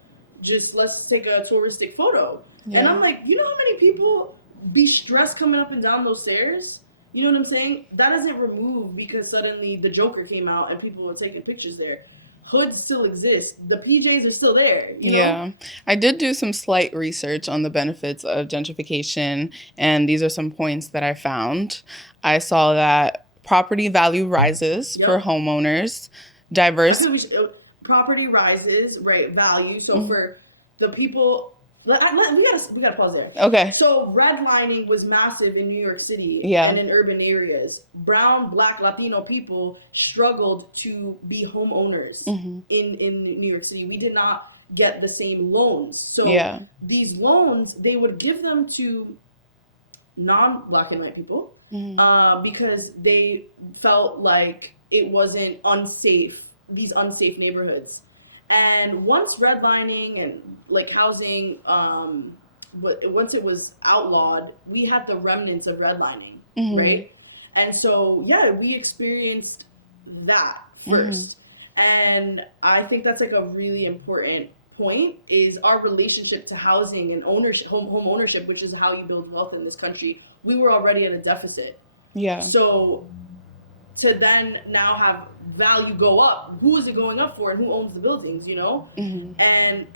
just let's take a touristic photo. Yeah. And I'm like, you know how many people be stressed coming up and down those stairs? You know what I'm saying? That doesn't remove because suddenly the Joker came out and people were taking pictures there. Hoods still exist. The PJs are still there. You know? Yeah. I did do some slight research on the benefits of gentrification, and these are some points that I found. I saw that property value rises for homeowners, diverse... property rises, right, value. So for the people... we gotta pause there. Okay. So redlining was massive in New York City and in urban areas. Brown, Black, Latino people struggled to be homeowners in New York City. We did not get the same loans. So these loans, they would give them to non-Black and white people because they felt like it wasn't unsafe, these unsafe neighborhoods. And once redlining and like housing, once it was outlawed, we had the remnants of redlining, right? And so, we experienced that first. And I think that's like a really important point is our relationship to housing and ownership, home ownership, which is how you build wealth in this country. We were already at a deficit. Yeah. So to then now have value go up, who is it going up for and who owns the buildings, you know? And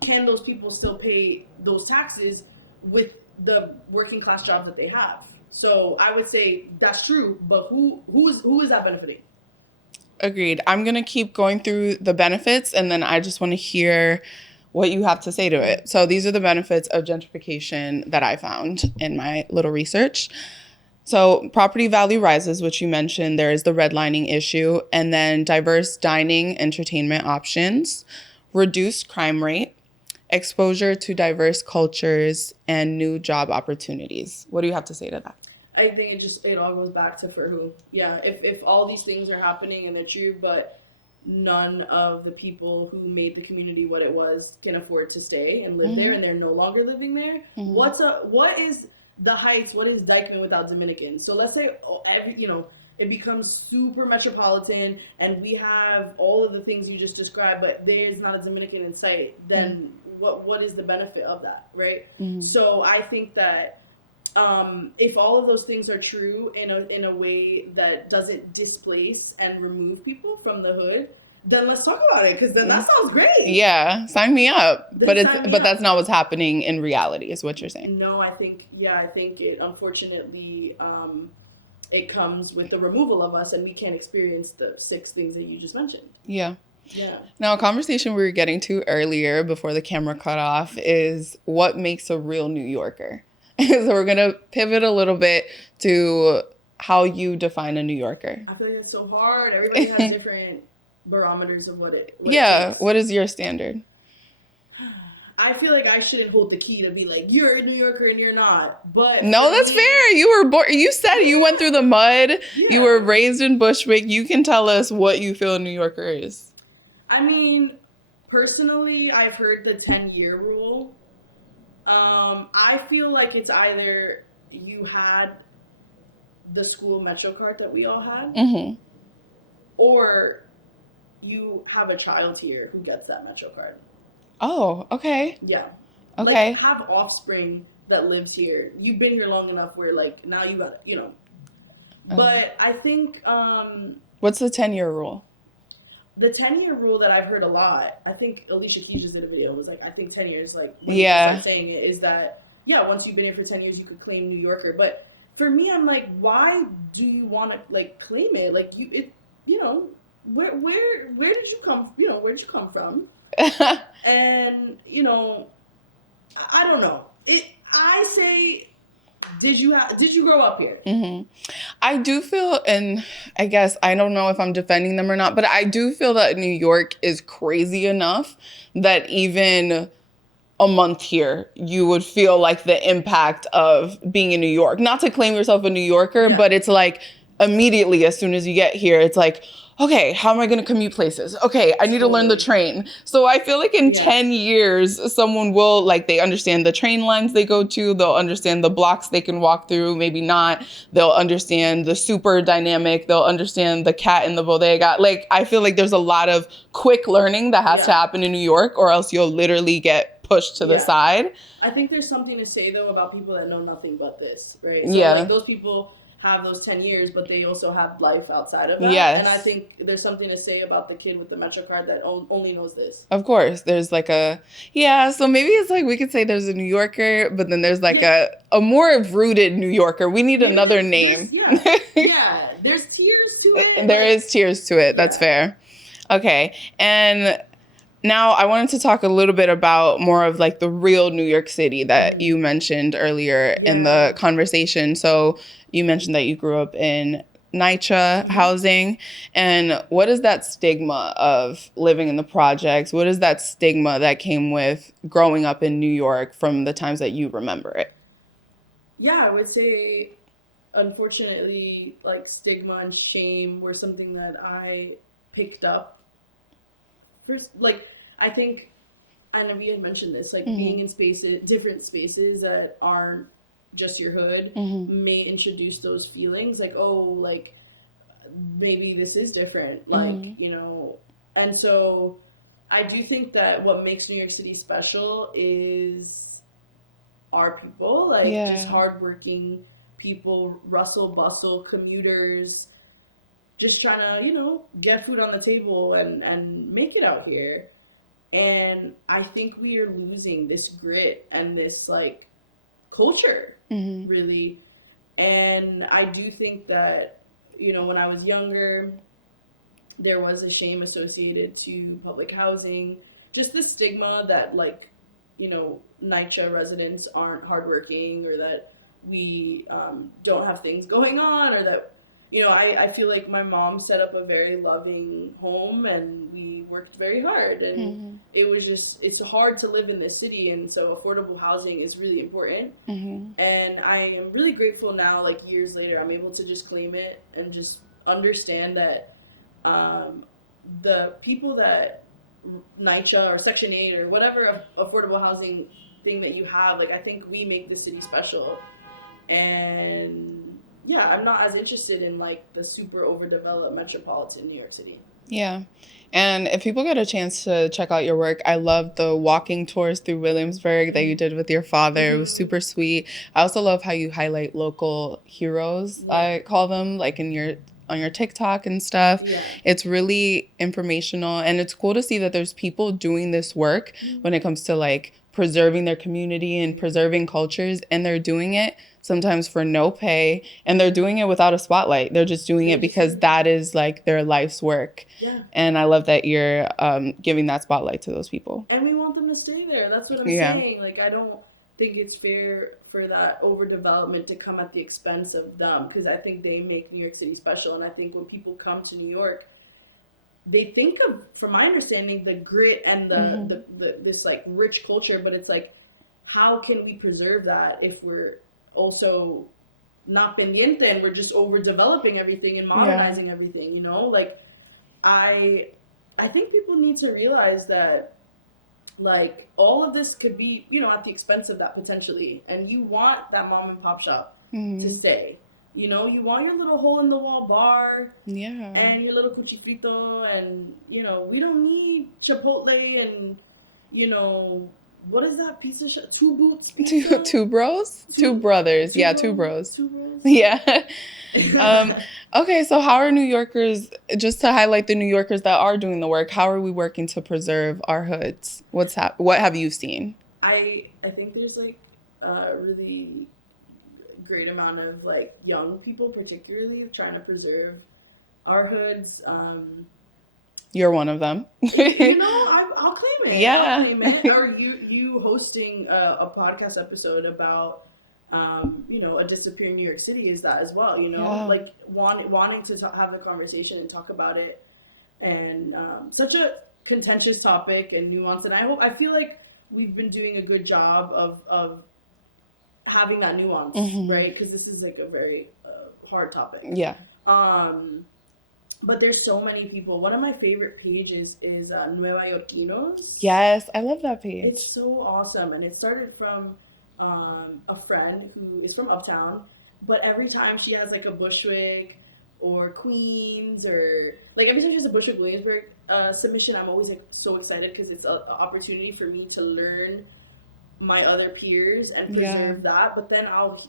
can those people still pay those taxes with the working class jobs that they have? So I would say that's true, but who is that benefiting? Agreed. I'm going to keep going through the benefits, and then I just want to hear what you have to say to it. So these are the benefits of gentrification that I found in my little research. So property value rises, which you mentioned. There is the redlining issue, and then diverse dining, entertainment options, reduced crime rate, exposure to diverse cultures, and new job opportunities. What do you have to say to that? I think it all goes back to for who. Yeah, if all these things are happening and they're true, but none of the people who made the community what it was can afford to stay and live there, and they're no longer living there. What is the Heights? What is Dykeman without Dominicans? So let's say it becomes super metropolitan, and we have all of the things you just described, but there's not a Dominican in sight. Then what is the benefit of that, right? So I think that. If all of those things are true in a way that doesn't displace and remove people from the hood, then let's talk about it, because then that sounds great. Yeah, sign me up. But that's not what's happening in reality, is what you're saying. No, I think it unfortunately it comes with the removal of us, and we can't experience the 6 things that you just mentioned. Yeah. Yeah. Now, a conversation we were getting to earlier before the camera cut off is what makes a real New Yorker. So we're going to pivot a little bit to how you define a New Yorker. I feel like it's so hard. Everybody has different barometers of what it is. What is your standard? I feel like I shouldn't hold the key to be like, you're a New Yorker and you're not. But no, that's fair. You were born. You said you went through the mud. Yeah. You were raised in Bushwick. You can tell us what you feel a New Yorker is. I mean, personally, I've heard the 10-year rule. I feel like it's either you had the school Metro card that we all had, or you have a child here who gets that Metro card. Oh, okay. Yeah. Okay. Like, have offspring that lives here. You've been here long enough where, like, now you got, But I think... What's the 10-year rule? The 10-year rule that I've heard a lot, I think Alicia Keys just did a video, was like, I think 10 years, like, when you start saying it, is that, once you've been here for 10 years, you could claim New Yorker. But for me, I'm like, why do you want to, like, claim it? Like, where did you come, where'd you come from? And, I don't know. I say... Did you grow up here? I do feel, and I guess I don't know if I'm defending them or not, but I do feel that New York is crazy enough that even a month here, you would feel like the impact of being in New York. Not to claim yourself a New Yorker, but it's like immediately as soon as you get here, it's like, okay, how am I going to commute places? Okay, I need to learn the train. So I feel like in 10 years, someone will, like, they understand the train lines they go to. They'll understand the blocks they can walk through, maybe not. They'll understand the super dynamic. They'll understand the cat in the bodega. Like, I feel like there's a lot of quick learning that has to happen in New York, or else you'll literally get pushed to the side. I think there's something to say, though, about people that know nothing but this, right? So, Yeah. like, those people have those 10 years, but they also have life outside of that. Yes. And I think there's something to say about the kid with the Metro card that only knows this. Of course. There's like so maybe it's like we could say there's a New Yorker, but then there's like a more rooted New Yorker. We need another name. There's tiers to it. There is tiers to it. That's fair. Okay. And now I wanted to talk a little bit about more of like the real New York City that you mentioned earlier in the conversation. So you mentioned that you grew up in NYCHA housing. And what is that stigma of living in the projects? What is that stigma that came with growing up in New York from the times that you remember it? Yeah, I would say, unfortunately, like stigma and shame were something that I picked up. First, like, I think, I know you had mentioned this, like being in spaces, different spaces that aren't just your hood may introduce those feelings like, oh, like maybe this is different, like, you know. And so I do think that what makes New York City special is our people, like just hardworking people, rustle bustle commuters, just trying to, you know, get food on the table and make it out here. And I think we are losing this grit and this like culture, really. And I do think that, you know, when I was younger, there was a shame associated to public housing, just the stigma that, like, you know, NYCHA residents aren't hardworking, or that we don't have things going on, or that, you know, I feel like my mom set up a very loving home and we worked very hard, and it was just, it's hard to live in this city, and so affordable housing is really important. And I am really grateful now, like years later, I'm able to just claim it and just understand that the people that NYCHA or Section 8 or whatever affordable housing thing that you have, like, I think we make the city special. And yeah, I'm not as interested in like the super overdeveloped metropolitan New York City. Yeah. And if people get a chance to check out your work, I love the walking tours through Williamsburg that you did with your father. It was super sweet. I also love how you highlight local heroes, I call them, like on your TikTok and stuff. It's really informational, and it's cool to see that there's people doing this work when it comes to like preserving their community and preserving cultures, and they're doing it sometimes for no pay, and they're doing it without a spotlight. They're just doing it because that is like their life's work. And I love that you're giving that spotlight to those people. And we want them to stay there. That's what I'm saying. Like, I don't think it's fair for that overdevelopment to come at the expense of them, because I think they make New York City special. And I think when people come to New York, they think of, from my understanding, the grit and the this like rich culture, but it's like, how can we preserve that if we're also not pendiente and we're just overdeveloping everything and modernizing everything, you know? Like, I think people need to realize that, like, all of this could be, you know, at the expense of that potentially, and you want that mom and pop shop to stay. You know, you want your little hole in the wall bar, and your little cuchifrito, and, you know, we don't need Chipotle and, you know, what is that pizza shop? Two Boots? Two bros? Two brothers. Two bros. Two bros? Yeah. Okay, so how are New Yorkers, just to highlight the New Yorkers that are doing the work, how are we working to preserve our hoods? What have you seen? I think there's like a really great amount of like young people particularly trying to preserve our hoods. You're one of them. You know, I'll claim it. Yeah. I'll claim it. Or you hosting a podcast episode about you know, a disappearing New York City is that as well, you know, like wanting to have the conversation and talk about it, and such a contentious topic and nuanced, and I feel like we've been doing a good job of having that nuance, right? Because this is like a very hard topic. But there's so many people. One of my favorite pages is Nueva Yorkinos. Yes, I love that page. It's so awesome, and it started from a friend who is from Uptown. But every time she has like a Bushwick or Queens, or like every time she has a Bushwick Williamsburg submission, I'm always like so excited because it's an opportunity for me to learn my other peers and preserve that. But then I'll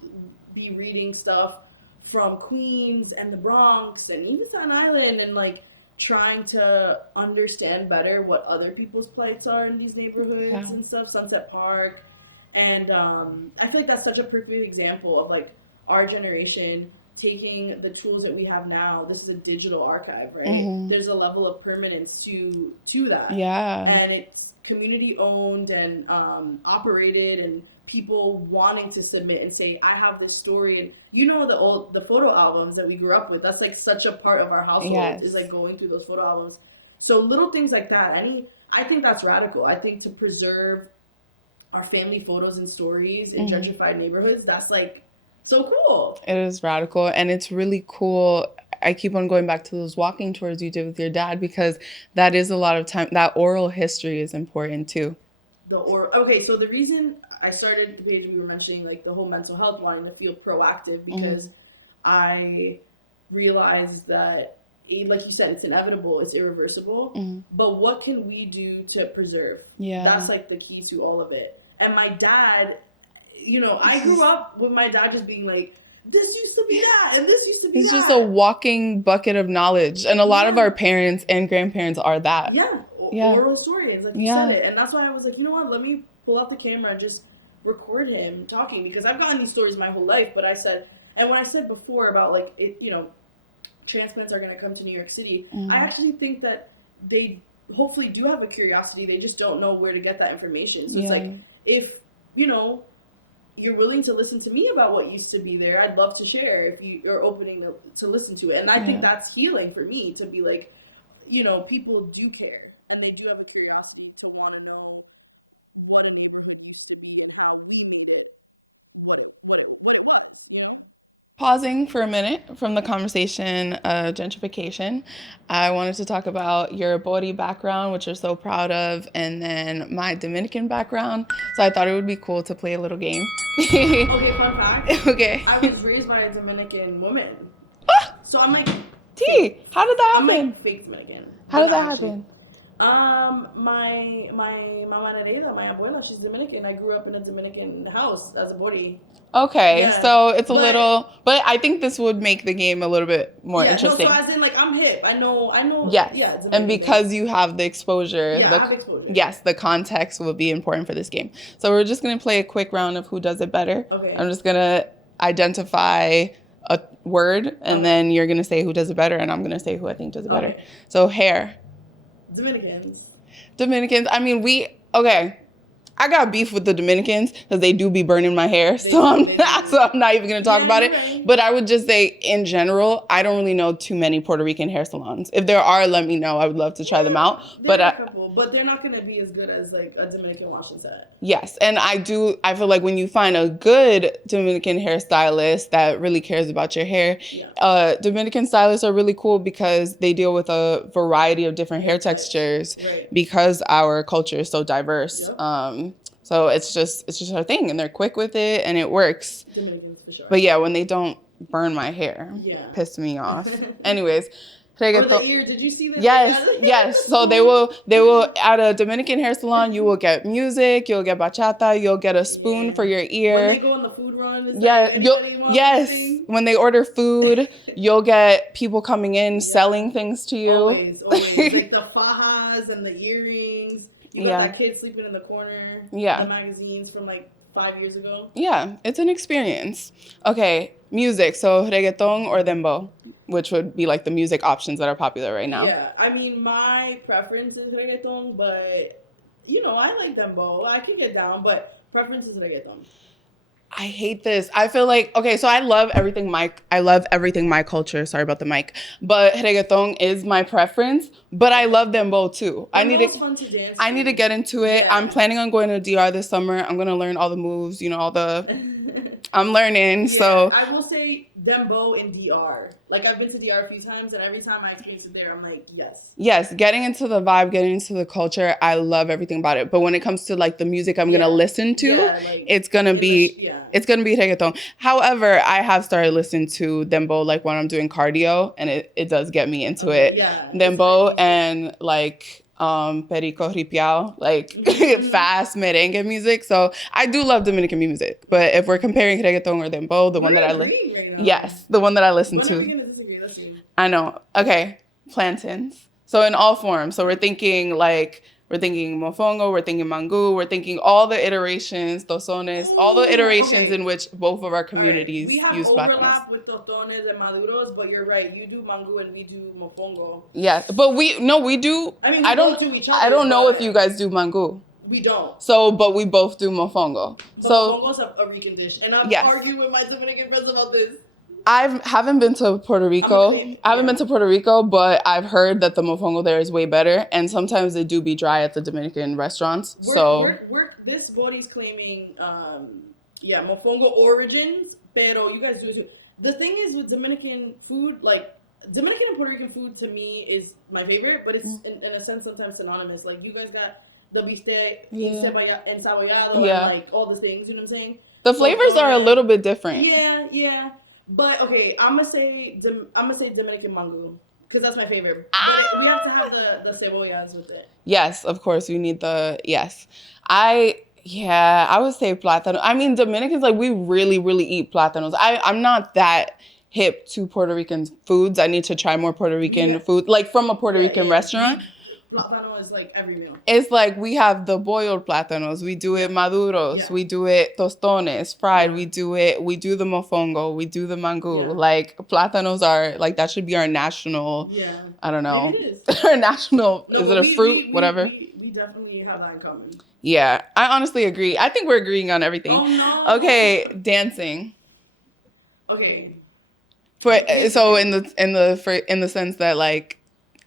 be reading stuff from Queens and the Bronx and even Staten Island, and like trying to understand better what other people's plights are in these neighborhoods and stuff. Sunset Park. And I feel like that's such a perfect example of like our generation taking the tools that we have now. This is a digital archive, right? There's a level of permanence to that. Yeah. And it's community owned and operated, and people wanting to submit and say, I have this story. And the photo albums that we grew up with, that's like such a part of our household, is like going through those photo albums. So little things like that. I think that's radical. I think to preserve our family photos and stories in gentrified neighborhoods, that's like so cool. It is radical, and it's really cool. I keep on going back to those walking tours you did with your dad, because that is a lot of time. That oral history is important too. Okay, so the reason I started the page, we were mentioning like the whole mental health, wanting to feel proactive, because I realized that, like you said, it's inevitable, it's irreversible. But what can we do to preserve? Yeah, that's like the key to all of it. And my dad, I grew up with my dad just being like, this used to be that, and this used to be He's that. just a walking bucket of knowledge, and a lot of our parents and grandparents are that. Oral historians, like you said it. And that's why I was like, you know what, let me pull out the camera and just record him talking, because I've gotten these stories my whole life. But I said, and when I said before about like it, transplants are going to come to New York City, I actually think that they hopefully do have a curiosity. They just don't know where to get that information. So it's like, if you're willing to listen to me about what used to be there, I'd love to share if you're opening to listen to it. And I think that's healing for me, to be like, people do care, and they do have a curiosity to want to know what a neighborhood used to be and how we made it. Pausing for a minute from the conversation of gentrification, I wanted to talk about your Bori background, which you're so proud of, and then my Dominican background. So I thought it would be cool to play a little game. Okay, fun fact. Okay. I was raised by a Dominican woman. So I'm like... T, how did that happen? I'm like fake Dominican. How did that happen? My Mama Nereda, my abuela, she's Dominican. I grew up in a Dominican house as a Bori. Okay, so it's a little, but I think this would make the game a little bit more interesting. No, so as in, like, I'm hip. I know. Yes, yeah, and because you have the exposure, I have exposure. Yes, the context will be important for this game. So we're just gonna play a quick round of who does it better. Okay. I'm just gonna identify a word, and then you're gonna say who does it better, and I'm gonna say who I think does it better. So hair. Dominicans. I mean, I got beef with the Dominicans because they do be burning my hair, so I'm not even gonna talk about it. Right. But I would just say, in general, I don't really know too many Puerto Rican hair salons. If there are, let me know. I would love to try them out. But a couple, but they're not gonna be as good as like a Dominican wash and set. Yes, and I feel like when you find a good Dominican hairstylist that really cares about your hair, Dominican stylists are really cool because they deal with a variety of different hair textures because our culture is so diverse. So it's just our thing, and they're quick with it, and it works. Dominicans for sure. But yeah, when they don't burn my hair, piss me off. Anyways. Or the ear, did you see that? Yes. So they will at a Dominican hair salon, you will get music, you'll get bachata, you'll get a spoon for your ear. When they go on the food run, when they order food, you'll get people coming in selling things to you. Always. Like the fajas and the earrings. You got that kid sleeping in the corner. The magazines from like 5 years ago. Yeah, it's an experience. Okay, music. So reggaeton or dembow, which would be like the music options that are popular right now. Yeah, I mean, my preference is reggaeton, but I like dembow. I can get down, but preference is reggaeton. I hate this. I feel like, okay, so I love everything my culture. Sorry about the mic. But reggaeton is my preference, but I love them both too. Fun to dance. I need to get into it. Yeah. I'm planning on going to DR this summer. I'm going to learn all the moves, I'm learning. Yeah, so I will say Dembow in DR. Like, I've been to DR a few times, and every time I experience it there, I'm like, yes. Yes, getting into the vibe, getting into the culture, I love everything about it. But when it comes to like the music I'm gonna listen to, like, it's gonna be reggaeton. However, I have started listening to dembow like when I'm doing cardio, and it does get me into it. Yeah, Dembow and like perico ripiao, like fast merengue music. So I do love Dominican music. But if we're comparing reggaeton or dembow, the one that I listen to. I know. Okay. Plantains. So in all forms. So we're thinking mofongo, we're thinking mango, we're thinking all the iterations, tostones, all the iterations in which both of our communities use plátanos. We have overlap with tostones and maduros, but you're right. You do mango and we do mofongo. Yes, but we do. I mean, I don't know if you guys do mango. We don't. So, but we both do mofongo. But mofongo's a Rican dish, and I'm arguing with my Dominican friends about this. I haven't been to Puerto Rico. I haven't been to Puerto Rico, but I've heard that the mofongo there is way better, and sometimes they do be dry at the Dominican restaurants. This body's claiming, mofongo origins, pero you guys do it too. The thing is with Dominican food, like Dominican and Puerto Rican food to me is my favorite, but it's in a sense sometimes synonymous. Like you guys got the bifte, encebollado, and like all these things. You know what I'm saying? The flavors are a little bit different. Yeah. But okay, I'm gonna say Dominican mango because that's my favorite. But we have to have the cebollas with it. Yes, of course we need I would say plátano. I mean, Dominicans, like, we really, really eat plátanos. I'm not that hip to Puerto Rican foods. I need to try more Puerto Rican food, like from a Puerto Rican restaurant. Plátano is like every meal. It's like we have the boiled plátanos. We do it maduros. We do it tostones, fried. We do the mofongo. We do the mango. Yeah. Like, plátanos are, like, that should be our national, I don't know. It is. Our national, is it a fruit? Whatever. We definitely have that in common. Yeah, I honestly agree. I think we're agreeing on everything. Oh, no. Okay, dancing. Okay. So in the sense that, like,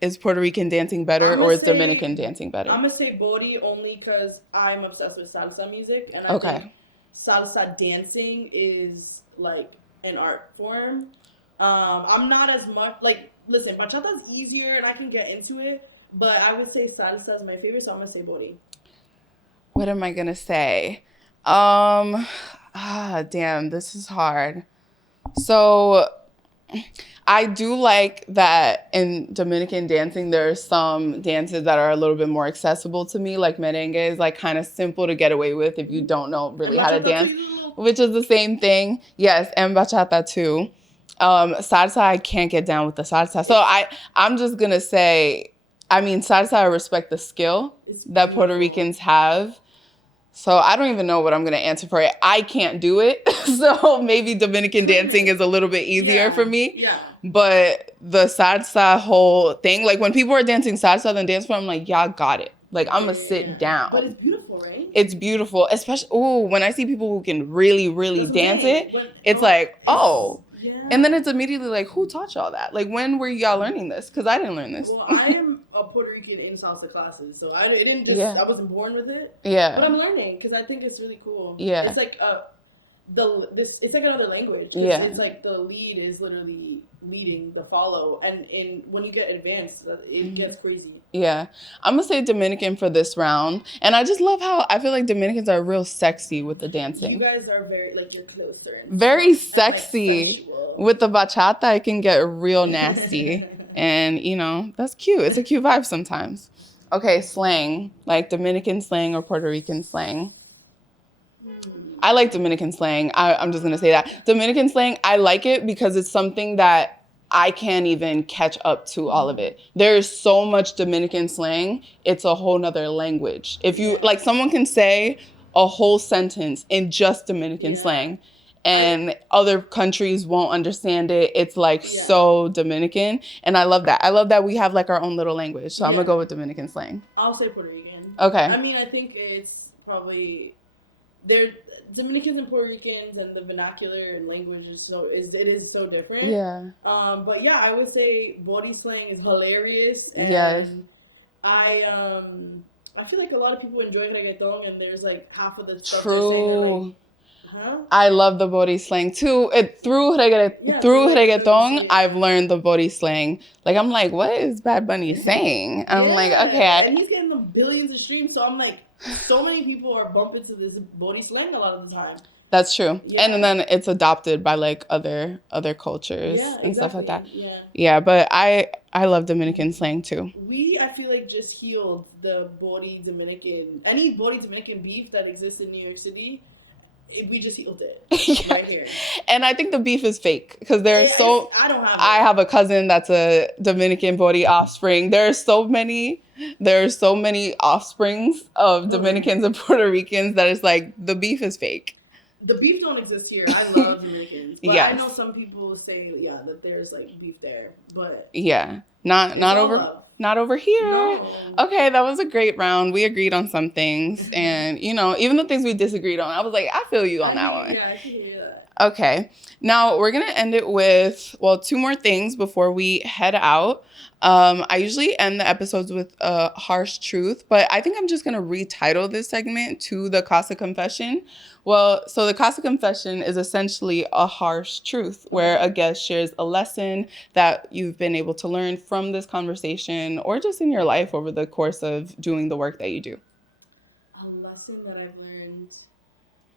is Puerto Rican dancing better or is Dominican dancing better? I'm gonna say body only because I'm obsessed with salsa music, and I think salsa dancing is like an art form. I'm not as much like, listen, bachata's easier and I can get into it, but I would say salsa is my favorite, so I'm gonna say body. What am I gonna say? Damn, this is hard. So I do like that in Dominican dancing, there's some dances that are a little bit more accessible to me, like merengue is like kind of simple to get away with if you don't know really how to dance, which is the same thing. Yes, and bachata too. Salsa, I can't get down with the salsa. So I'm just gonna say, I mean, salsa, I respect the skill that Puerto Ricans have. So I don't even know what I'm going to answer for it. I can't do it. So maybe Dominican dancing is a little bit easier for me. Yeah. But the salsa whole thing, like when people are dancing salsa on the dance floor, I'm like, y'all got it. Like, I'm going to sit down. But it's beautiful, right? It's beautiful. Especially, when I see people who can really, really dance it's like, oh. Yeah. And then it's immediately like, who taught y'all that? Like, when were y'all learning this? Because I didn't learn this. Well, I am a Puerto Rican in salsa classes, so I wasn't born with it. Yeah. But I'm learning because I think it's really cool. Yeah. It's like it's like another language. Yeah. It's like the lead is literally leading the follow, and when you get advanced, it gets crazy. Yeah. I'm gonna say Dominican for this round, and I just love how I feel like Dominicans are real sexy with the dancing. You guys are very, like, you're closer. Very sexy. Like, with the bachata, it can get real nasty, and that's cute. It's a cute vibe sometimes. Okay, slang, like Dominican slang or Puerto Rican slang. I like Dominican slang. I'm just going to say that. Dominican slang, I like it because it's something that I can't even catch up to all of it. There is so much Dominican slang. It's a whole nother language. If you, like, someone can say a whole sentence in just Dominican slang and other countries won't understand it. It's like so Dominican. And I love that. I love that we have like our own little language. So I'm going to go with Dominican slang. I'll say Puerto Rican. Okay. I mean, I think it's probably... Dominicans and Puerto Ricans and the vernacular and language is so different. Yeah. But yeah, I would say body slang is hilarious. And yes. I feel like a lot of people enjoy reggaeton, and there's like half of the stuff they're saying are like I love the Bori slang too. Through reggaeton, I've learned the Bori slang. Like, I'm like, what is Bad Bunny saying? I'm like, okay. And he's getting billions of streams, so I'm like, so many people are bumping to this Bori slang a lot of the time. That's true. Yeah. And then it's adopted by like other cultures and stuff like that. Yeah, but I love Dominican slang too. I feel like just healed the any Bori Dominican beef that exists in New York City. We just healed it right here. And I think the beef is fake because I have a cousin that's a Dominican Bori offspring. There are so many offsprings of Dominicans and Puerto Ricans that it's like the beef is fake. The beef don't exist here. I love Dominicans. But yes. I know some people say, that there's like beef there. But yeah. Not over here. No. Okay, that was a great round. We agreed on some things. And, even the things we disagreed on, I was like, I feel you on that one. Yeah, I can hear that. Okay. Now, we're going to end it with, two more things before we head out. I usually end the episodes with a harsh truth, but I think I'm just going to retitle this segment to the Casa Confession. Well, so the Casa Confession is essentially a harsh truth where a guest shares a lesson that you've been able to learn from this conversation or just in your life over the course of doing the work that you do. A lesson that I've learned,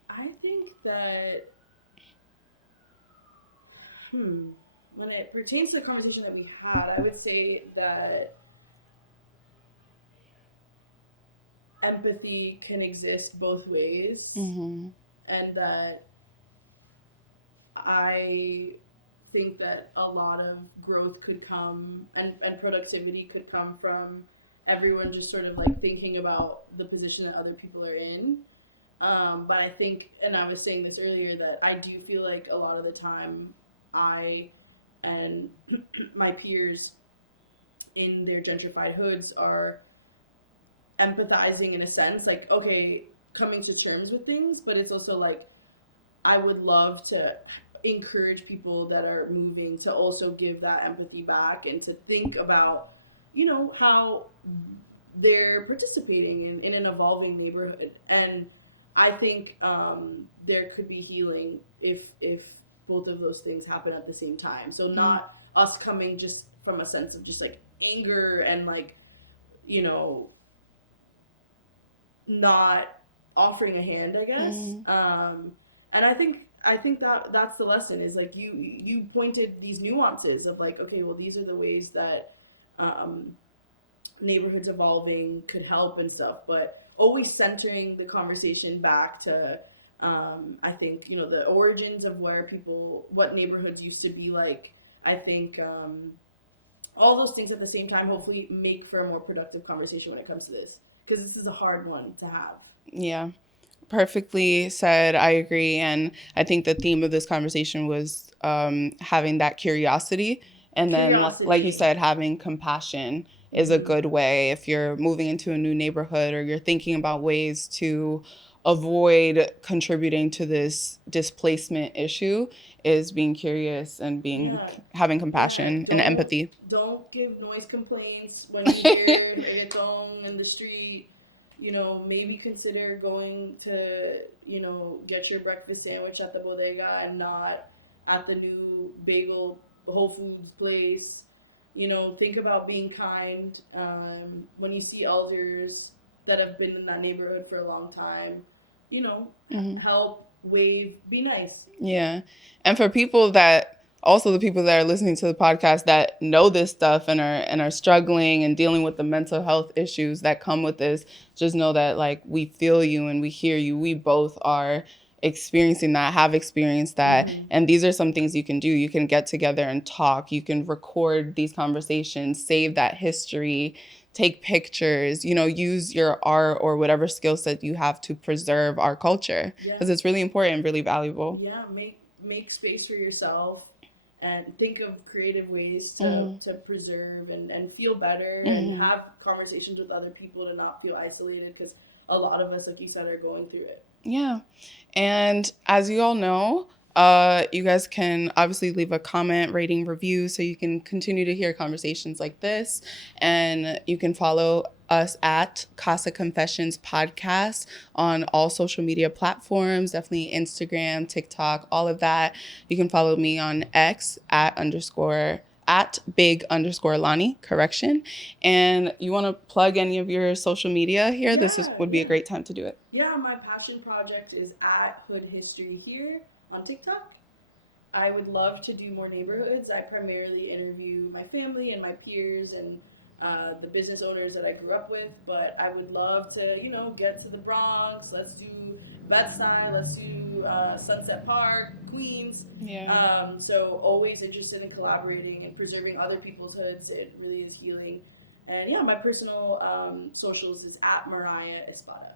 I think that, when it pertains to the conversation that we had, I would say that empathy can exist both ways, and that I think that a lot of growth could come and productivity could come from everyone just sort of like thinking about the position that other people are in. But I think, and I was saying this earlier, that I do feel like a lot of the time I and my peers in their gentrified hoods are empathizing in a sense, like, okay, coming to terms with things, but it's also like, I would love to encourage people that are moving to also give that empathy back and to think about, how they're participating in an evolving neighborhood. And I think there could be healing if both of those things happen at the same time. So not us coming just from a sense of just like anger and like, not offering a hand, I guess. And I think that that's the lesson is like you pointed these nuances of like, okay, well, these are the ways that neighborhoods evolving could help and stuff, but always centering the conversation back to I think, the origins of what neighborhoods used to be like. I think all those things at the same time hopefully make for a more productive conversation when it comes to this, because this is a hard one to have. Yeah, perfectly said. I agree. And I think the theme of this conversation was having that curiosity. And then, like you said, having compassion is a good way if you're moving into a new neighborhood or you're thinking about ways to avoid contributing to this displacement issue, is being curious and having compassion and empathy. Don't give noise complaints when you hear reggaeton in the street. Maybe consider going to, get your breakfast sandwich at the bodega and not at the new bagel Whole Foods place. Think about being kind. When you see elders that have been in that neighborhood for a long time, help, wave, be nice. Yeah. And for people that, also the people that are listening to the podcast that know this stuff and are struggling and dealing with the mental health issues that come with this, just know that like we feel you and we hear you. We both are experiencing that, have experienced that. And these are some things you can do. You can get together and talk. You can record these conversations, save that history, take pictures, use your art or whatever skill set you have to preserve our culture, because it's really important, really valuable. Yeah, make space for yourself and think of creative ways to preserve and feel better and have conversations with other people to not feel isolated, because a lot of us, like you said, are going through it. Yeah. And as you all know, you guys can obviously leave a comment, rating, review, so you can continue to hear conversations like this. And you can follow us at Casa Confessions Podcast on all social media platforms, definitely Instagram, TikTok, all of that. You can follow me on X at big_Lani, correction. And you want to plug any of your social media here? Would be a great time to do it. Yeah, my passion project is at Hood History here on TikTok. I would love to do more neighborhoods. I primarily interview my family and my peers and the business owners that I grew up with, but I would love to, get to the Bronx. Let's do Bed-Stuy. Let's do Sunset Park, Queens. Yeah. So always interested in collaborating and preserving other people's hoods. It really is healing. And yeah, my personal socials is at Mariah Espada.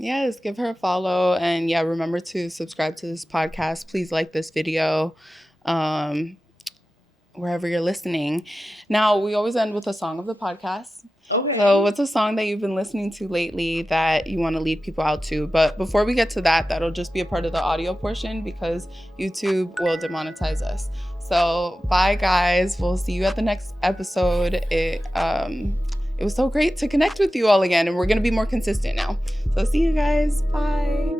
Yes, give her a follow. And yeah, remember to subscribe to this podcast. Please like this video wherever you're listening. Now, we always end with a song of the podcast. Okay. So what's a song that you've been listening to lately that you want to lead people out to? But before we get to that, that'll just be a part of the audio portion because YouTube will demonetize us. So bye, guys. We'll see you at the next episode. It was so great to connect with you all again, and we're going to be more consistent now. So see you guys. Bye.